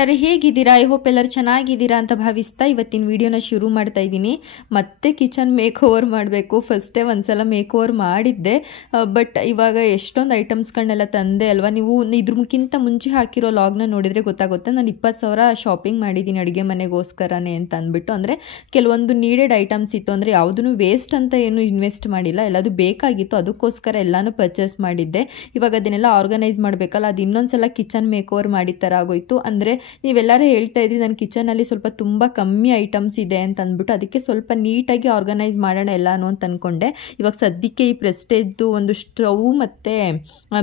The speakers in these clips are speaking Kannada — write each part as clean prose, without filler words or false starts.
ಎಲ್ಲರೂ ಹೇಗಿದ್ದೀರಾ? ಐ ಹೋಪ್ ಎಲ್ಲರೂ ಚೆನ್ನಾಗಿದ್ದೀರಾ ಅಂತ ಭಾವಿಸ್ತಾ ಇವತ್ತಿನ ವಿಡಿಯೋನ ಶುರು ಮಾಡ್ತಾ ಇದ್ದೀನಿ. ಮತ್ತೆ ಕಿಚನ್ ಮೇಕ್ ಓವರ್ ಮಾಡಬೇಕು. ಫಸ್ಟೇ ಒಂದ್ಸಲ ಮೇಕ್ ಓವರ್ ಮಾಡಿದ್ದೆ, ಬಟ್ ಇವಾಗ ಎಷ್ಟೊಂದು ಐಟಮ್ಸ್ಗಳನ್ನೆಲ್ಲ ತಂದೆ ಅಲ್ವಾ. ನೀವು ಇದ್ರಕ್ಕಿಂತ ಮುಂಚೆ ಹಾಕಿರೋ ಲಾಗ್ನ ನೋಡಿದರೆ ಗೊತ್ತಾಗುತ್ತೆ. ನಾನು 20,000 ಶಾಪಿಂಗ್ ಮಾಡಿದ್ದೀನಿ ಅಡುಗೆ ಮನೆಗೋಸ್ಕರನೇ ಅಂತ ಅಂದ್ಬಿಟ್ಟು. ಅಂದರೆ ಕೆಲವೊಂದು ನೀಡೆಡ್ ಐಟಮ್ಸ್ ಇತ್ತು, ಅಂದರೆ ಯಾವುದೂ ವೇಸ್ಟ್ ಅಂತ ಏನು ಇನ್ವೆಸ್ಟ್ ಮಾಡಿಲ್ಲ, ಎಲ್ಲದು ಬೇಕಾಗಿತ್ತು, ಅದಕ್ಕೋಸ್ಕರ ಎಲ್ಲನೂ ಪರ್ಚೇಸ್ ಮಾಡಿದ್ದೆ. ಇವಾಗ ಅದನ್ನೆಲ್ಲ ಆರ್ಗನೈಸ್ ಮಾಡಬೇಕಲ್ಲ, ಅದು ಇನ್ನೊಂದ್ಸಲ ಕಿಚನ್ ಮೇಕ್ ಓವರ್ ಮಾಡಿದ ಥರ ಆಗೋಯ್ತು. ಅಂದರೆ ನೀವೆಲ್ಲರೂ ಹೇಳ್ತಾ ಇದ್ರಿ ನನ್ನ ಕಿಚನಲ್ಲಿ ಸ್ವಲ್ಪ ತುಂಬ ಕಮ್ಮಿ ಐಟಮ್ಸ್ ಇದೆ ಅಂತ ಅಂದ್ಬಿಟ್ಟು, ಅದಕ್ಕೆ ಸ್ವಲ್ಪ ನೀಟಾಗಿ ಆರ್ಗನೈಸ್ ಮಾಡೋಣ ಎಲ್ಲಾನು ಅಂತ ಅಂದ್ಕೊಂಡೆ. ಇವಾಗ ಸದ್ಯಕ್ಕೆ ಈ ಪ್ರೆಸ್ಟೇಜ್ದು ಒಂದು ಸ್ಟವ್ ಮತ್ತು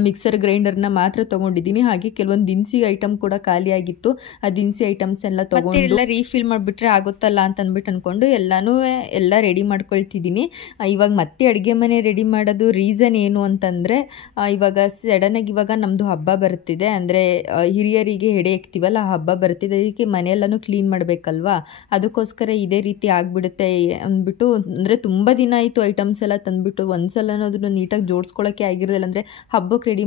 ಮಿಕ್ಸರ್ ಗ್ರೈಂಡರ್ನ ಮಾತ್ರ ತೊಗೊಂಡಿದ್ದೀನಿ. ಹಾಗೆ ಕೆಲವೊಂದು ದಿನಸಿ ಐಟಮ್ ಕೂಡ ಖಾಲಿಯಾಗಿತ್ತು, ಆ ದಿನಸಿ ಐಟಮ್ಸ್ ಎಲ್ಲ ತೊಗೊಂಡು ಎಲ್ಲ ರೀಫಿಲ್ ಮಾಡಿಬಿಟ್ರೆ ಆಗುತ್ತಲ್ಲ ಅಂತ ಅಂದ್ಬಿಟ್ಟು ಅಂದ್ಕೊಂಡು ಎಲ್ಲ ರೆಡಿ ಮಾಡ್ಕೊಳ್ತಿದ್ದೀನಿ. ಇವಾಗ ಮತ್ತೆ ಅಡುಗೆ ಮನೆ ರೆಡಿ ಮಾಡೋದು ರೀಸನ್ ಏನು ಅಂತಂದರೆ, ಇವಾಗ ಸಡನ್ನಾಗಿ ಇವಾಗ ನಮ್ಮದು ಹಬ್ಬ ಬರ್ತಿದೆ, ಅಂದರೆ ಹಿರಿಯರಿಗೆ ಎಡೆ ಇಕ್ತೀವಲ್ಲ, ಆ ಹಬ್ಬ ಬರ್ತಿದೆ. ಅದಕ್ಕೆ ಮನೆಯೆಲ್ಲನೂ ಕ್ಲೀನ್ ಮಾಡಬೇಕಲ್ವಾ, ಅದಕ್ಕೋಸ್ಕರ ಇದೇ ರೀತಿ ಆಗಿಬಿಡುತ್ತೆ ಅಂದ್ಬಿಟ್ಟು. ಅಂದರೆ ತುಂಬ ದಿನ ಆಯಿತು ಐಟಮ್ಸ್ ಎಲ್ಲ ತಂದುಬಿಟ್ಟು, ಒಂದ್ಸಲ ಅದನ್ನು ನೀಟಾಗಿ ಜೋಡಿಸ್ಕೊಳ್ಳೋಕ್ಕೆ ಆಗಿರೋದಿಲ್ಲ. ಅಂದರೆ ಹಬ್ಬಕ್ಕೆ ರೆಡಿ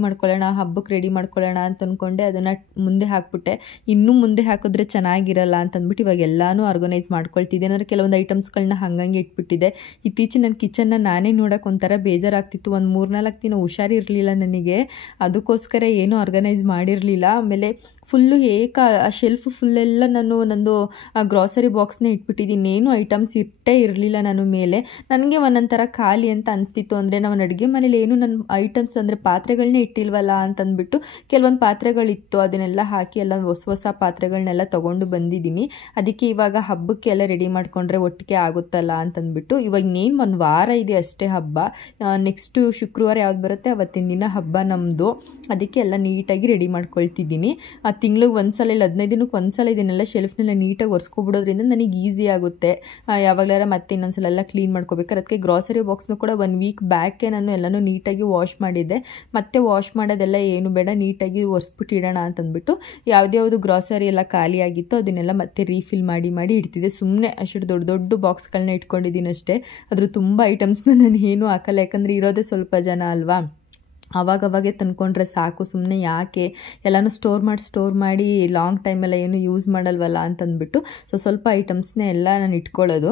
ಮಾಡ್ಕೊಳ್ಳೋಣ ಅಂತ ಅಂದ್ಕೊಂಡೆ, ಅದನ್ನು ಮುಂದೆ ಹಾಕ್ಬಿಟ್ಟೆ. ಇನ್ನೂ ಮುಂದೆ ಹಾಕಿದ್ರೆ ಚೆನ್ನಾಗಿರಲ್ಲ ಅಂತ ಅಂದ್ಬಿಟ್ಟು ಇವಾಗ ಎಲ್ಲನೂ ಆರ್ಗನೈಸ್ ಮಾಡ್ಕೊಳ್ತಿದ್ದೆ. ಅಂದರೆ ಕೆಲವೊಂದು ಐಟಮ್ಸ್ಗಳನ್ನ ಹಂಗಂಗೆ ಇಟ್ಬಿಟ್ಟಿದೆ. ಇತ್ತೀಚೆಗೆ ನನ್ನ ಕಿಚನ್ನ ನಾನೇ ನೋಡೋಕೆ ಒಂಥರ ಬೇಜಾರಾಗ್ತಿತ್ತು. ಒಂದು 3-4 ದಿನ ಹುಷಾರಿರಲಿಲ್ಲ ನನಗೆ, ಅದಕ್ಕೋಸ್ಕರ ಏನೂ ಆರ್ಗನೈಸ್ ಮಾಡಿರಲಿಲ್ಲ. ಆಮೇಲೆ ಫುಲ್ಲು ಆ ಶೆಲ್ಫ್ ಫುಲ್ಲೆಲ್ಲ ನಾನು ನಂದು ಗ್ರಾಸರಿ ಬಾಕ್ಸ್ನ ಇಟ್ಬಿಟ್ಟಿದ್ದೀನಿ. ಏನು ಐಟಮ್ಸ್ ಇಟ್ಟೇ ಇರಲಿಲ್ಲ ನಾನು ಮೇಲೆ. ನನಗೆ ಒಂದೊಂಥರ ಖಾಲಿ ಅಂತ ಅನಿಸ್ತಿತ್ತು. ಅಂದರೆ ನಾವು ಅಡುಗೆ ಮನೇಲಿ ಏನು ನನ್ನ ಐಟಮ್ಸ್ ಅಂದರೆ ಪಾತ್ರೆಗಳನ್ನೇ ಇಟ್ಟಿಲ್ವಲ್ಲ ಅಂತಂದ್ಬಿಟ್ಟು ಕೆಲವೊಂದು ಪಾತ್ರೆಗಳಿತ್ತು, ಅದನ್ನೆಲ್ಲ ಹಾಕಿ ಎಲ್ಲ ಹೊಸ ಪಾತ್ರೆಗಳನ್ನೆಲ್ಲ ತೊಗೊಂಡು ಬಂದಿದ್ದೀನಿ. ಅದಕ್ಕೆ ಇವಾಗ ಹಬ್ಬಕ್ಕೆ ಎಲ್ಲ ರೆಡಿ ಮಾಡಿಕೊಂಡ್ರೆ ಒಟ್ಟಿಗೆ ಆಗುತ್ತಲ್ಲ ಅಂತಂದ್ಬಿಟ್ಟು. ಇವಾಗ ಇನ್ನೇನು 1 ವಾರ ಇದೆ ಅಷ್ಟೇ ಹಬ್ಬ. ನೆಕ್ಸ್ಟು ಶುಕ್ರವಾರ ಯಾವ್ದು ಬರುತ್ತೆ ಅವತ್ತಿನ ದಿನ ಹಬ್ಬ ನಮ್ಮದು. ಅದಕ್ಕೆ ಎಲ್ಲ ನೀಟಾಗಿ ರೆಡಿ ಮಾಡ್ಕೊಳ್ತಿದ್ದೀನಿ. ತಿಂಗ್ಳಿಗೆ ಒಂದ್ಸಲ ಇಲ್ಲ 15 ದಿನಕ್ಕೆ ಒಂದ್ಸಲ ಇದನ್ನೆಲ್ಲ ಶೆಲ್ಫ್ನೆಲ್ಲ ನೀಟಾಗಿ ಒರೆಸ್ಕೊಬಿಡೋದ್ರಿಂದ ನನಗೆ ಈಸಿ ಆಗುತ್ತೆ. ಯಾವಾಗಲಾರ ಮತ್ತೆ ಇನ್ನೊಂದ್ಸಲ ಎಲ್ಲ ಕ್ಲೀನ್ ಮಾಡ್ಕೋಬೇಕಾದ್ರೆ. ಅದಕ್ಕೆ ಗ್ರಾಸರಿ ಬಾಕ್ಸ್ನು ಕೂಡ 1 ವೀಕ್ ಬ್ಯಾಕೆ ನಾನು ಎಲ್ಲನೂ ನೀಟಾಗಿ ವಾಶ್ ಮಾಡಿದ್ದೆ. ಮತ್ತೆ ವಾಶ್ ಮಾಡೋದೆಲ್ಲ ಏನು ಬೇಡ, ನೀಟಾಗಿ ಒರೆಸ್ಬಿಟ್ಟು ಇಡೋಣ ಅಂತಂದ್ಬಿಟ್ಟು ಯಾವ್ದ್ಯಾವುದು ಗ್ರಾಸರಿ ಎಲ್ಲ ಖಾಲಿಯಾಗಿತ್ತು ಅದನ್ನೆಲ್ಲ ಮತ್ತೆ ರೀಫಿಲ್ ಮಾಡಿ ಇಡ್ತಿದ್ದೆ. ಸುಮ್ಮನೆ ಅಷ್ಟು ದೊಡ್ಡ ಬಾಕ್ಸ್ಗಳನ್ನ ಇಟ್ಕೊಂಡಿದ್ದೀನಿ ಅಷ್ಟೇ. ಅದ್ರ ತುಂಬ ಐಟಮ್ಸ್ನ ನಾನು ಏನೂ ಹಾಕಲ್ಲ, ಯಾಕಂದರೆ ಇರೋದೇ ಸ್ವಲ್ಪ ಜನ ಅಲ್ವಾ. ಅವಾಗವಾಗೆ ತಂದ್ಕೊಂಡ್ರೆ ಸಾಕು, ಸುಮ್ಮನೆ ಯಾಕೆ ಎಲ್ಲನೂ ಸ್ಟೋರ್ ಮಾಡಿ ಲಾಂಗ್ ಟೈಮೆಲ್ಲ ಏನು ಯೂಸ್ ಮಾಡಲ್ವಲ್ಲ ಅಂತಂದ್ಬಿಟ್ಟು ಸ್ವಲ್ಪ ಐಟಮ್ಸ್ನೇ ಎಲ್ಲ ನಾನು ಇಟ್ಕೊಳ್ಳೋದು.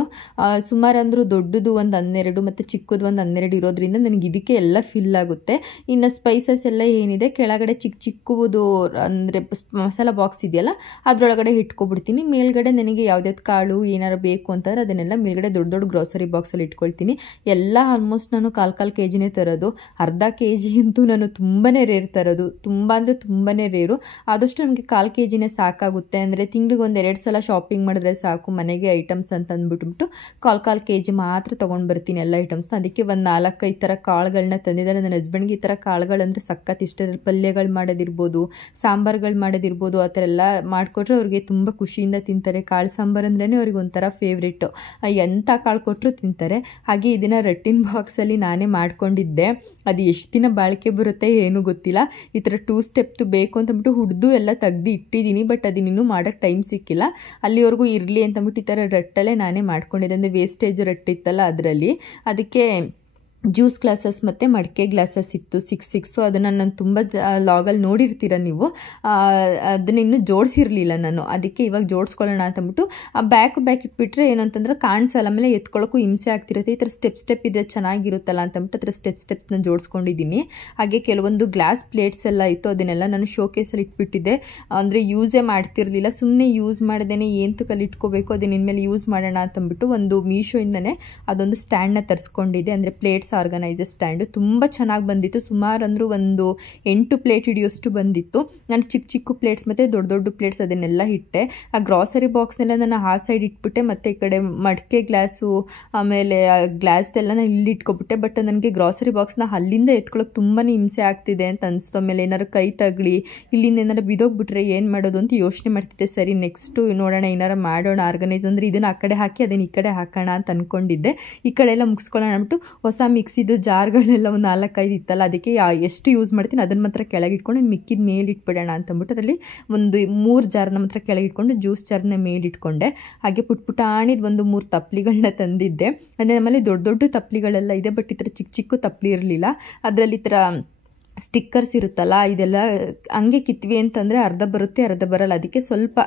ಸುಮಾರು ಅಂದರೂ ದೊಡ್ಡದು ಒಂದು 12 ಮತ್ತು ಚಿಕ್ಕದು ಒಂದು 12 ಇರೋದ್ರಿಂದ ನನಗೆ ಇದಕ್ಕೆ ಎಲ್ಲ ಫಿಲ್ ಆಗುತ್ತೆ. ಇನ್ನು ಸ್ಪೈಸಸ್ ಎಲ್ಲ ಏನಿದೆ ಕೆಳಗಡೆ ಚಿಕ್ಕದು ಅಂದರೆ ಮಸಾಲ ಬಾಕ್ಸ್ ಇದೆಯಲ್ಲ ಅದರೊಳಗಡೆ ಇಟ್ಕೊಬಿಡ್ತೀನಿ. ಮೇಲ್ಗಡೆ ನನಗೆ ಯಾವ್ದಾವ್ದು ಕಾಳು ಏನಾರು ಬೇಕು ಅಂತಂದರೆ ಅದನ್ನೆಲ್ಲ ಮೇಲ್ಗಡೆ ದೊಡ್ಡ ಗ್ರಾಸರಿ ಬಾಕ್ಸಲ್ಲಿ ಇಟ್ಕೊಳ್ತೀನಿ. ಎಲ್ಲ ಆಲ್ಮೋಸ್ಟ್ ನಾನು 1/4 kg ತರೋದು. ಅರ್ಧ kg ಅಂತೂ ನಾನು ತುಂಬಾ ರೇರ್ ತರೋದು, ತುಂಬ ಅಂದರೆ ತುಂಬಾ ರೇರು. ಆದಷ್ಟು ನನಗೆ 1/4 kg ಸಾಕಾಗುತ್ತೆ. ಅಂದರೆ ತಿಂಗ್ಳಿಗೆ 1-2 ಸಲ ಶಾಪಿಂಗ್ ಮಾಡಿದ್ರೆ ಸಾಕು ಮನೆಗೆ ಐಟಮ್ಸ್ ಅಂತ ಅಂದ್ಬಿಟ್ಟು 1/4 kg ಮಾತ್ರ ತೊಗೊಂಡು ಬರ್ತೀನಿ ಎಲ್ಲ ಐಟಮ್ಸ್ನ. ಅದಕ್ಕೆ ಒಂದು 4-5 ಥರ ಕಾಳುಗಳನ್ನ ತಂದಿದ್ದಾರೆ ನನ್ನ ಹಸ್ಬೆಂಡ್ಗೆ. ಈ ಥರ ಕಾಳುಗಳಂದರೆ ಸಖತ್ ಇಷ್ಟ. ಪಲ್ಯಗಳು ಮಾಡೋದಿರ್ಬೋದು, ಸಾಂಬಾರುಗಳು ಮಾಡೋದಿರ್ಬೋದು, ಆ ಥರ ಎಲ್ಲ ಮಾಡಿಕೊಟ್ರೆ ಅವ್ರಿಗೆ ತುಂಬ ಖುಷಿಯಿಂದ ತಿಂತಾರೆ. ಕಾಳು ಸಾಂಬಾರು ಅಂದ್ರೇ ಅವ್ರಿಗೆ ಒಂಥರ ಫೇವ್ರೇಟು, ಎಂಥ ಕಾಳು ಕೊಟ್ಟರು ತಿಂತಾರೆ. ಹಾಗೆ ಇದನ್ನು ರಟ್ಟಿನ ಬಾಕ್ಸಲ್ಲಿ ನಾನೇ ಮಾಡ್ಕೊಂಡಿದ್ದೆ. ಅದು ಎಷ್ಟು ದಿನ ಬಾಳಿಕೆ ಬರುತ್ತೆ ಏನೂ ಗೊತ್ತಿಲ್ಲ. ಈ ಥರ 2 ಸ್ಟೆಪ್ದು ಬೇಕು ಅಂತಂದ್ಬಿಟ್ಟು ಹುಡ್ದು ಎಲ್ಲ ತೆಗ್ದು ಇಟ್ಟಿದ್ದೀನಿ, ಬಟ್ ಅದನ್ನಿನ್ನೂ ಮಾಡೋಕ್ಕೆ ಟೈಮ್ ಸಿಕ್ಕಿಲ್ಲ. ಅಲ್ಲಿವರೆಗೂ ಇರಲಿ ಅಂತಂದ್ಬಿಟ್ಟು ಈ ಥರ ರಟ್ಟಲ್ಲೇ ನಾನೇ ಮಾಡ್ಕೊಂಡಿದ್ದೆ. ಅಂದರೆ ವೇಸ್ಟೇಜ್ ರಟ್ಟಿತ್ತಲ್ಲ ಅದರಲ್ಲಿ. ಅದಕ್ಕೆ ಜ್ಯೂಸ್ ಗ್ಲಾಸಸ್ ಮತ್ತು ಮಡಿಕೆ ಗ್ಲಾಸಸ್ ಇತ್ತು 6 ಅದನ್ನು ನಾನು ತುಂಬ ಲಾಗಲ್ಲಿ ನೋಡಿರ್ತೀರ ನೀವು. ಅದನ್ನ ಇನ್ನೂ ಜೋಡಿಸಿರಲಿಲ್ಲ ನಾನು, ಅದಕ್ಕೆ ಇವಾಗ ಜೋಡಿಸ್ಕೊಳ್ಳೋಣ ಅಂತಂದ್ಬಿಟ್ಟು ಬ್ಯಾಕ್ ಇಟ್ಬಿಟ್ರೆ ಏನಂತಂದ್ರೆ ಕಾಣಿಸಲ್ಲ, ಆಮೇಲೆ ಎತ್ಕೊಳ್ಳೋಕ್ಕೂ ಹಿಂಸೆ ಆಗ್ತಿರುತ್ತೆ. ಈ ಥರ ಸ್ಟೆಪ್ ಇದ್ರೆ ಚೆನ್ನಾಗಿರುತ್ತಲ್ಲ ಅಂತಂದ್ಬಿಟ್ಟು ಆ ಥರ ಸ್ಟೆಪ್ಸ್ನ ಜೋಡಿಸ್ಕೊಂಡಿದ್ದೀನಿ. ಹಾಗೆ ಕೆಲವೊಂದು ಗ್ಲಾಸ್ ಪ್ಲೇಟ್ಸ್ ಎಲ್ಲ ಇತ್ತು, ಅದನ್ನೆಲ್ಲ ನಾನು ಶೋಕೇಸಲ್ಲಿ ಇಟ್ಬಿಟ್ಟಿದ್ದೆ. ಅಂದರೆ ಯೂಸೇ ಮಾಡ್ತಿರಲಿಲ್ಲ, ಸುಮ್ಮನೆ ಯೂಸ್ ಮಾಡ್ದೇನೆ ಏಂತಕ್ಕಲ್ಲಿ ಇಟ್ಕೋಬೇಕು ಅದನ್ನ ಇನ್ಮೇಲೆ ಯೂಸ್ ಮಾಡೋಣ ಅಂತಂದ್ಬಿಟ್ಟು ಒಂದು ಮೀಶೋಯಿಂದನೇ ಅದೊಂದು ಸ್ಟ್ಯಾಂಡ್ನ ತರಿಸ್ಕೊಂಡಿದ್ದೆ. ಅಂದರೆ ಪ್ಲೇಟ್ಸ್ ಆರ್ಗನೈಸರ್ ಸ್ಟ್ಯಾಂಡು ತುಂಬ ಚೆನ್ನಾಗಿ ಬಂದಿತ್ತು. ಸುಮಾರು ಅಂದರೂ ಒಂದು 8 ಪ್ಲೇಟ್ ಹಿಡಿಯೋಷ್ಟು ಬಂದಿತ್ತು. ನಾನು ಚಿಕ್ಕ ಪ್ಲೇಟ್ಸ್ ಮತ್ತು ದೊಡ್ಡ ಪ್ಲೇಟ್ಸ್ ಅದನ್ನೆಲ್ಲ ಇಟ್ಟೆ. ಆ ಗ್ರಾಸರಿ ಬಾಕ್ಸ್ನೆಲ್ಲ ನಾನು ಆ ಸೈಡ್ ಇಟ್ಬಿಟ್ಟೆ, ಮತ್ತು ಈ ಕಡೆ ಮಡಿಕೆ ಗ್ಲಾಸು ಆಮೇಲೆ ಗ್ಲಾಸ್ದೆಲ್ಲ ನಾನು ಇಲ್ಲಿ ಇಟ್ಕೊಬಿಟ್ಟೆ. ಬಟ್ ನನಗೆ ಗ್ರಾಸರಿ ಬಾಕ್ಸ್ನ ಅಲ್ಲಿಂದ ಎತ್ಕೊಳ್ಳೋಕೆ ತುಂಬಾ ಹಿಂಸೆ ಆಗ್ತಿದೆ ಅಂತ ಅನಿಸ್ತು. ಆಮೇಲೆ ಏನಾರು ಕೈ ತಗಲಿ ಇಲ್ಲಿಂದ ಏನಾರು ಬಿದೋಗ್ಬಿಟ್ರೆ ಏನು ಮಾಡೋದು ಅಂತ ಯೋಚನೆ ಮಾಡ್ತಿದ್ದೆ. ಸರಿ ನೆಕ್ಸ್ಟು ನೋಡೋಣ ಏನಾರು ಮಾಡೋಣ ಆರ್ಗನೈಸ್, ಅಂದರೆ ಇದನ್ನು ಆ ಕಡೆ ಹಾಕಿ ಅದನ್ನು ಈ ಕಡೆ ಹಾಕೋಣ ಅಂತ ಅಂದ್ಕೊಂಡಿದ್ದೆ. ಈ ಕಡೆ ಎಲ್ಲ ಮುಗಿಸ್ಕೊಳ್ಳೋಣ ಅಂದ್ಬಿಟ್ಟು ಹೊಸ ಮಿಕ್ಸಿದು ಜಾರ್ಗಳೆಲ್ಲ ಒಂದು 4-5 ಇತ್ತಲ್ಲ, ಅದಕ್ಕೆ ಎಷ್ಟು ಯೂಸ್ ಮಾಡ್ತೀನಿ ಅದನ್ನು ಮಾತ್ರ ಕೆಳಗೆ ಇಟ್ಕೊಂಡು ಮಿಕ್ಕಿದ ಮೇಲೆ ಇಟ್ಬಿಡೋಣ ಅಂತಂದ್ಬಿಟ್ಟು ಅದರಲ್ಲಿ ಒಂದು 3 ಜಾರ್ನ ಮಾತ್ರ ಕೆಳಗೆ ಇಟ್ಕೊಂಡು ಜ್ಯೂಸ್ ಜಾರ್ನ ಮೇಲೆ ಇಟ್ಕೊಂಡೆ. ಹಾಗೆ ಪುಟ್ಟಾಣಿದ ಒಂದು 3 ತಪ್ಪಲಿಗಳನ್ನ ತಂದಿದ್ದೆ. ಅಂದರೆ ನಮ್ಮಲ್ಲಿ ದೊಡ್ಡ ತಪ್ಪಲಿಗಳೆಲ್ಲ ಇದೆ, ಬಟ್ ಈ ಥರ ಚಿಕ್ಕ ತಪ್ಪಲಿ ಇರಲಿಲ್ಲ. ಅದರಲ್ಲಿ ಈ ಥರ ಸ್ಟಿಕ್ಕರ್ಸ್ ಇರುತ್ತಲ್ಲ ಇದೆಲ್ಲ ಹಂಗೆ ಕಿತ್ವಿ ಅಂತಂದರೆ ಅರ್ಧ ಬರುತ್ತೆ ಅರ್ಧ ಬರಲ್ಲ. ಅದಕ್ಕೆ ಸ್ವಲ್ಪ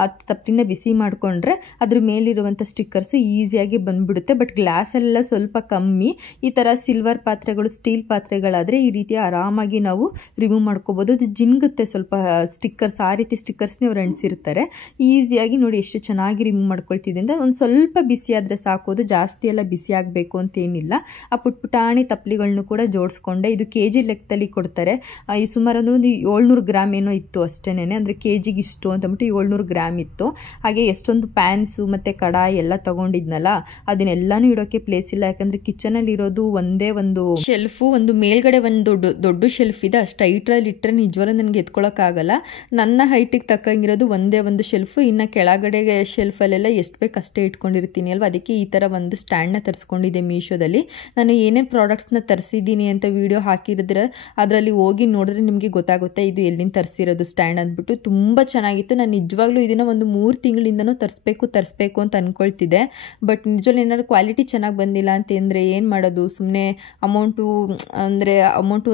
ಆ ತಪ್ಪಲಿನ ಬಿಸಿ ಮಾಡಿಕೊಂಡ್ರೆ ಅದ್ರ ಮೇಲಿರುವಂಥ ಸ್ಟಿಕ್ಕರ್ಸು ಈಸಿಯಾಗಿ ಬಂದುಬಿಡುತ್ತೆ. ಬಟ್ ಗ್ಲಾಸಲ್ಲೆಲ್ಲ ಸ್ವಲ್ಪ ಕಮ್ಮಿ. ಈ ಥರ ಸಿಲ್ವರ್ ಪಾತ್ರೆಗಳು, ಸ್ಟೀಲ್ ಪಾತ್ರೆಗಳಾದರೆ ಈ ರೀತಿ ಆರಾಮಾಗಿ ನಾವು ರಿಮೂವ್ ಮಾಡ್ಕೋಬೋದು. ಅದು ಜಿಂಗುತ್ತೆ ಸ್ವಲ್ಪ ಸ್ಟಿಕ್ಕರ್ಸ್, ಆ ರೀತಿ ಸ್ಟಿಕ್ಕರ್ಸ್ನೇ ಅವ್ರು ಅಂಟಿಸಿರ್ತಾರೆ. ಈಸಿಯಾಗಿ ನೋಡಿ ಎಷ್ಟು ಚೆನ್ನಾಗಿ ರಿಮೂವ್ ಮಾಡ್ಕೊಳ್ತಿದೆ ಅಂತ. ಒಂದು ಸ್ವಲ್ಪ ಬಿಸಿ ಆದರೆ ಸಾಕೋದು, ಜಾಸ್ತಿ ಎಲ್ಲ ಬಿಸಿ ಆಗಬೇಕು ಅಂತೇನಿಲ್ಲ. ಆ ಪುಟ್ಪುಟಾಣಿ ತಪ್ಪಲಿಗಳನ್ನು ಕೂಡ ಜೋಡಿಸ್ಕೊಂಡೆ. ಇದು ಕೆ ಜಿ ಲೆಕ್ಕದಲ್ಲಿ ಕೊಡ್ತಾರೆ. ಈ ಸುಮಾರು ಅಂದ್ರೆ ಒಂದು 700 ಗ್ರಾಮ್ ಏನೋ ಇತ್ತು ಅಷ್ಟೇನೆ, ಅಂದರೆ ಕೆ ಜಿಗೆ ಇಷ್ಟು ಅಂತಂದ್ಬಿಟ್ಟು 700 ಗ್ರಾಮ್ ಇತ್ತು. ಹಾಗೆ ಎಷ್ಟೊಂದು ಪ್ಯಾನ್ಸು ಮತ್ತು ಕಡಾಯಿ ಎಲ್ಲ ತೊಗೊಂಡಿದ್ನಲ್ಲ ಅದನ್ನೆಲ್ಲನೂ ಇಡೋಕ್ಕೆ ಪ್ಲೇಸ್ ಇಲ್ಲ. ಯಾಕಂದರೆ ಕಿಚನಲ್ಲಿ ಇರೋದು ಒಂದೇ ಒಂದು ಶೆಲ್ಫು, ಒಂದು ಮೇಲ್ಗಡೆ ಒಂದು ದೊಡ್ಡ ಶೆಲ್ಫ್ ಇದೆ. ಅಷ್ಟು ಹೈಟ್ರಲ್ಲಿ ಇಟ್ಟರೆ ನಿಜವಾಗ್ಲೂ ನನಗೆ ಎತ್ಕೊಳ್ಳೋಕ್ಕಾಗಲ್ಲ. ನನ್ನ ಹೈಟಿಗೆ ತಕ್ಕಂಗಿರೋದು ಒಂದೇ ಒಂದು ಶೆಲ್ಫು. ಇನ್ನು ಕೆಳಗಡೆ ಶೆಲ್ಫಲ್ಲೆಲ್ಲ ಎಷ್ಟು ಬೇಕು ಅಷ್ಟೇ ಇಟ್ಕೊಂಡಿರ್ತೀನಿ ಅಲ್ವಾ. ಅದಕ್ಕೆ ಈ ಥರ ಒಂದು ಸ್ಟ್ಯಾಂಡ್ನ ತರಿಸ್ಕೊಂಡಿದ್ದೆ ಮೀಶೋದಲ್ಲಿ. ನಾನು ಏನೇನು ಪ್ರಾಡಕ್ಟ್ಸ್ನ ತರಿಸಿದ್ದೀನಿ ಅಂತ ವಿಡಿಯೋ ಹಾಕಿರಿದ್ರೆ ಅದರಲ್ಲಿ ಹೋಗಿ ನೋಡಿದ್ರೆ ನಿಮಗೆ ಗೊತ್ತಾಗುತ್ತೆ ಇದು ಎಲ್ಲಿಂದ ತರಿಸಿರೋದು ಸ್ಟ್ಯಾಂಡ್ ಅಂದ್ಬಿಟ್ಟು. ತುಂಬ ಚೆನ್ನಾಗಿತ್ತು. ನಾನು ನಿಜವಾಗ್ಲೂ ಇದನ್ನು ಒಂದು 3 ತಿಂಗಳಿಂದನೂ ತರಿಸ್ಬೇಕು ಅಂತ ಅಂದ್ಕೊಳ್ತಿದ್ದೆ. ಬಟ್ ನಿಜವಾಗ್ಲೂ ಏನಾದ್ರು ಕ್ವಾಲಿಟಿ ಚೆನ್ನಾಗಿ ಬಂದಿಲ್ಲ ಅಂತಂದರೆ ಏನು ಮಾಡೋದು, ಸುಮ್ಮನೆ ಅಮೌಂಟು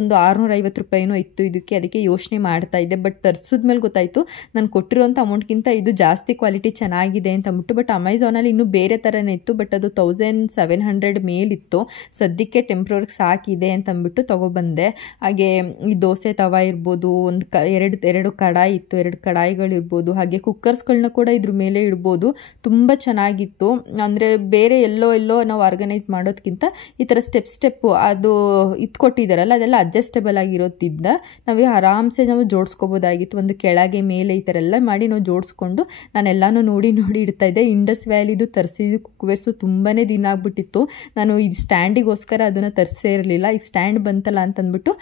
ಒಂದು 650 ರೂಪಾಯಿನೋ ಇತ್ತು ಇದಕ್ಕೆ. ಅದಕ್ಕೆ ಯೋಚನೆ ಮಾಡ್ತಾ ಇದ್ದೆ. ಬಟ್ ತರಿಸಿದ್ಮೇಲೆ ಗೊತ್ತಾಯಿತು ನಾನು ಕೊಟ್ಟಿರೋಂಥ ಅಮೌಂಟ್ಗಿಂತ ಇದು ಜಾಸ್ತಿ ಕ್ವಾಲಿಟಿ ಚೆನ್ನಾಗಿದೆ ಅಂತ ಅಂದ್ಬಿಟ್ಟು. ಬಟ್ ಅಮೆಝಾನಲ್ಲಿ ಇನ್ನೂ ಬೇರೆ ಥರನೇ ಇತ್ತು. ಬಟ್ ಅದು 1700 ಮೇಲಿತ್ತು. ಸದ್ಯಕ್ಕೆ ಟೆಂಪ್ರವರಿಗೆ ಸಾಕಿದೆ ಅಂತ ಅಂದ್ಬಿಟ್ಟು ತೊಗೊಬಂದೆ. ಹಾಗೆ ಈ ದೋಸೆ ತವ ಇರ್ಬೋದು, ಎರಡು ಕಡಾಯಿ ಇತ್ತು, 2 ಕಡಾಯಿಗಳಿರ್ಬೋದು. ಹಾಗೆ ಕುಕ್ಕರ್ಸ್ಗಳನ್ನ ಕೂಡ ಇದ್ರ ಮೇಲೆ ಇಡ್ಬೋದು. ತುಂಬ ಚೆನ್ನಾಗಿತ್ತು. ಅಂದರೆ ಬೇರೆ ಎಲ್ಲೋ ನಾವು ಆರ್ಗನೈಸ್ ಮಾಡೋದಕ್ಕಿಂತ ಈ ಥರ ಸ್ಟೆಪ್ಪು ಅದು ಕೊಟ್ಟಿದ್ದಾರಲ್ಲ ಅದೆಲ್ಲ ಅಡ್ಜಸ್ಟಬಲ್ ಆಗಿರೋದ್ರಿಂದ ನಾವು ಆರಾಮ್ಸೆ ನಾವು ಜೋಡಿಸ್ಕೋಬೋದಾಗಿತ್ತು. ಒಂದು ಕೆಳಗೆ ಮೇಲೆ ಈ ಥರ ಎಲ್ಲ ಮಾಡಿ ನಾವು ಜೋಡಿಸ್ಕೊಂಡು ನಾನೆಲ್ಲನೂ ನೋಡಿ ಇಡ್ತಾ ಇದ್ದೆ. ಇಂಡಸ್ ವ್ಯಾಲಿದು ತರಿಸಿದ್ದು ಕುಕ್ವೇರ್ಸು ತುಂಬಾ ದಿನ ಆಗ್ಬಿಟ್ಟಿತ್ತು. ನಾನು ಇದು ಸ್ಟ್ಯಾಂಡಿಗೋಸ್ಕರ ಅದನ್ನು ತರಿಸೇ ಇರಲಿಲ್ಲ. ಈ ಸ್ಟ್ಯಾಂಡ್ ಬಂತಲ್ಲ ಅಂತಂದ್ಬಿಟ್ಟು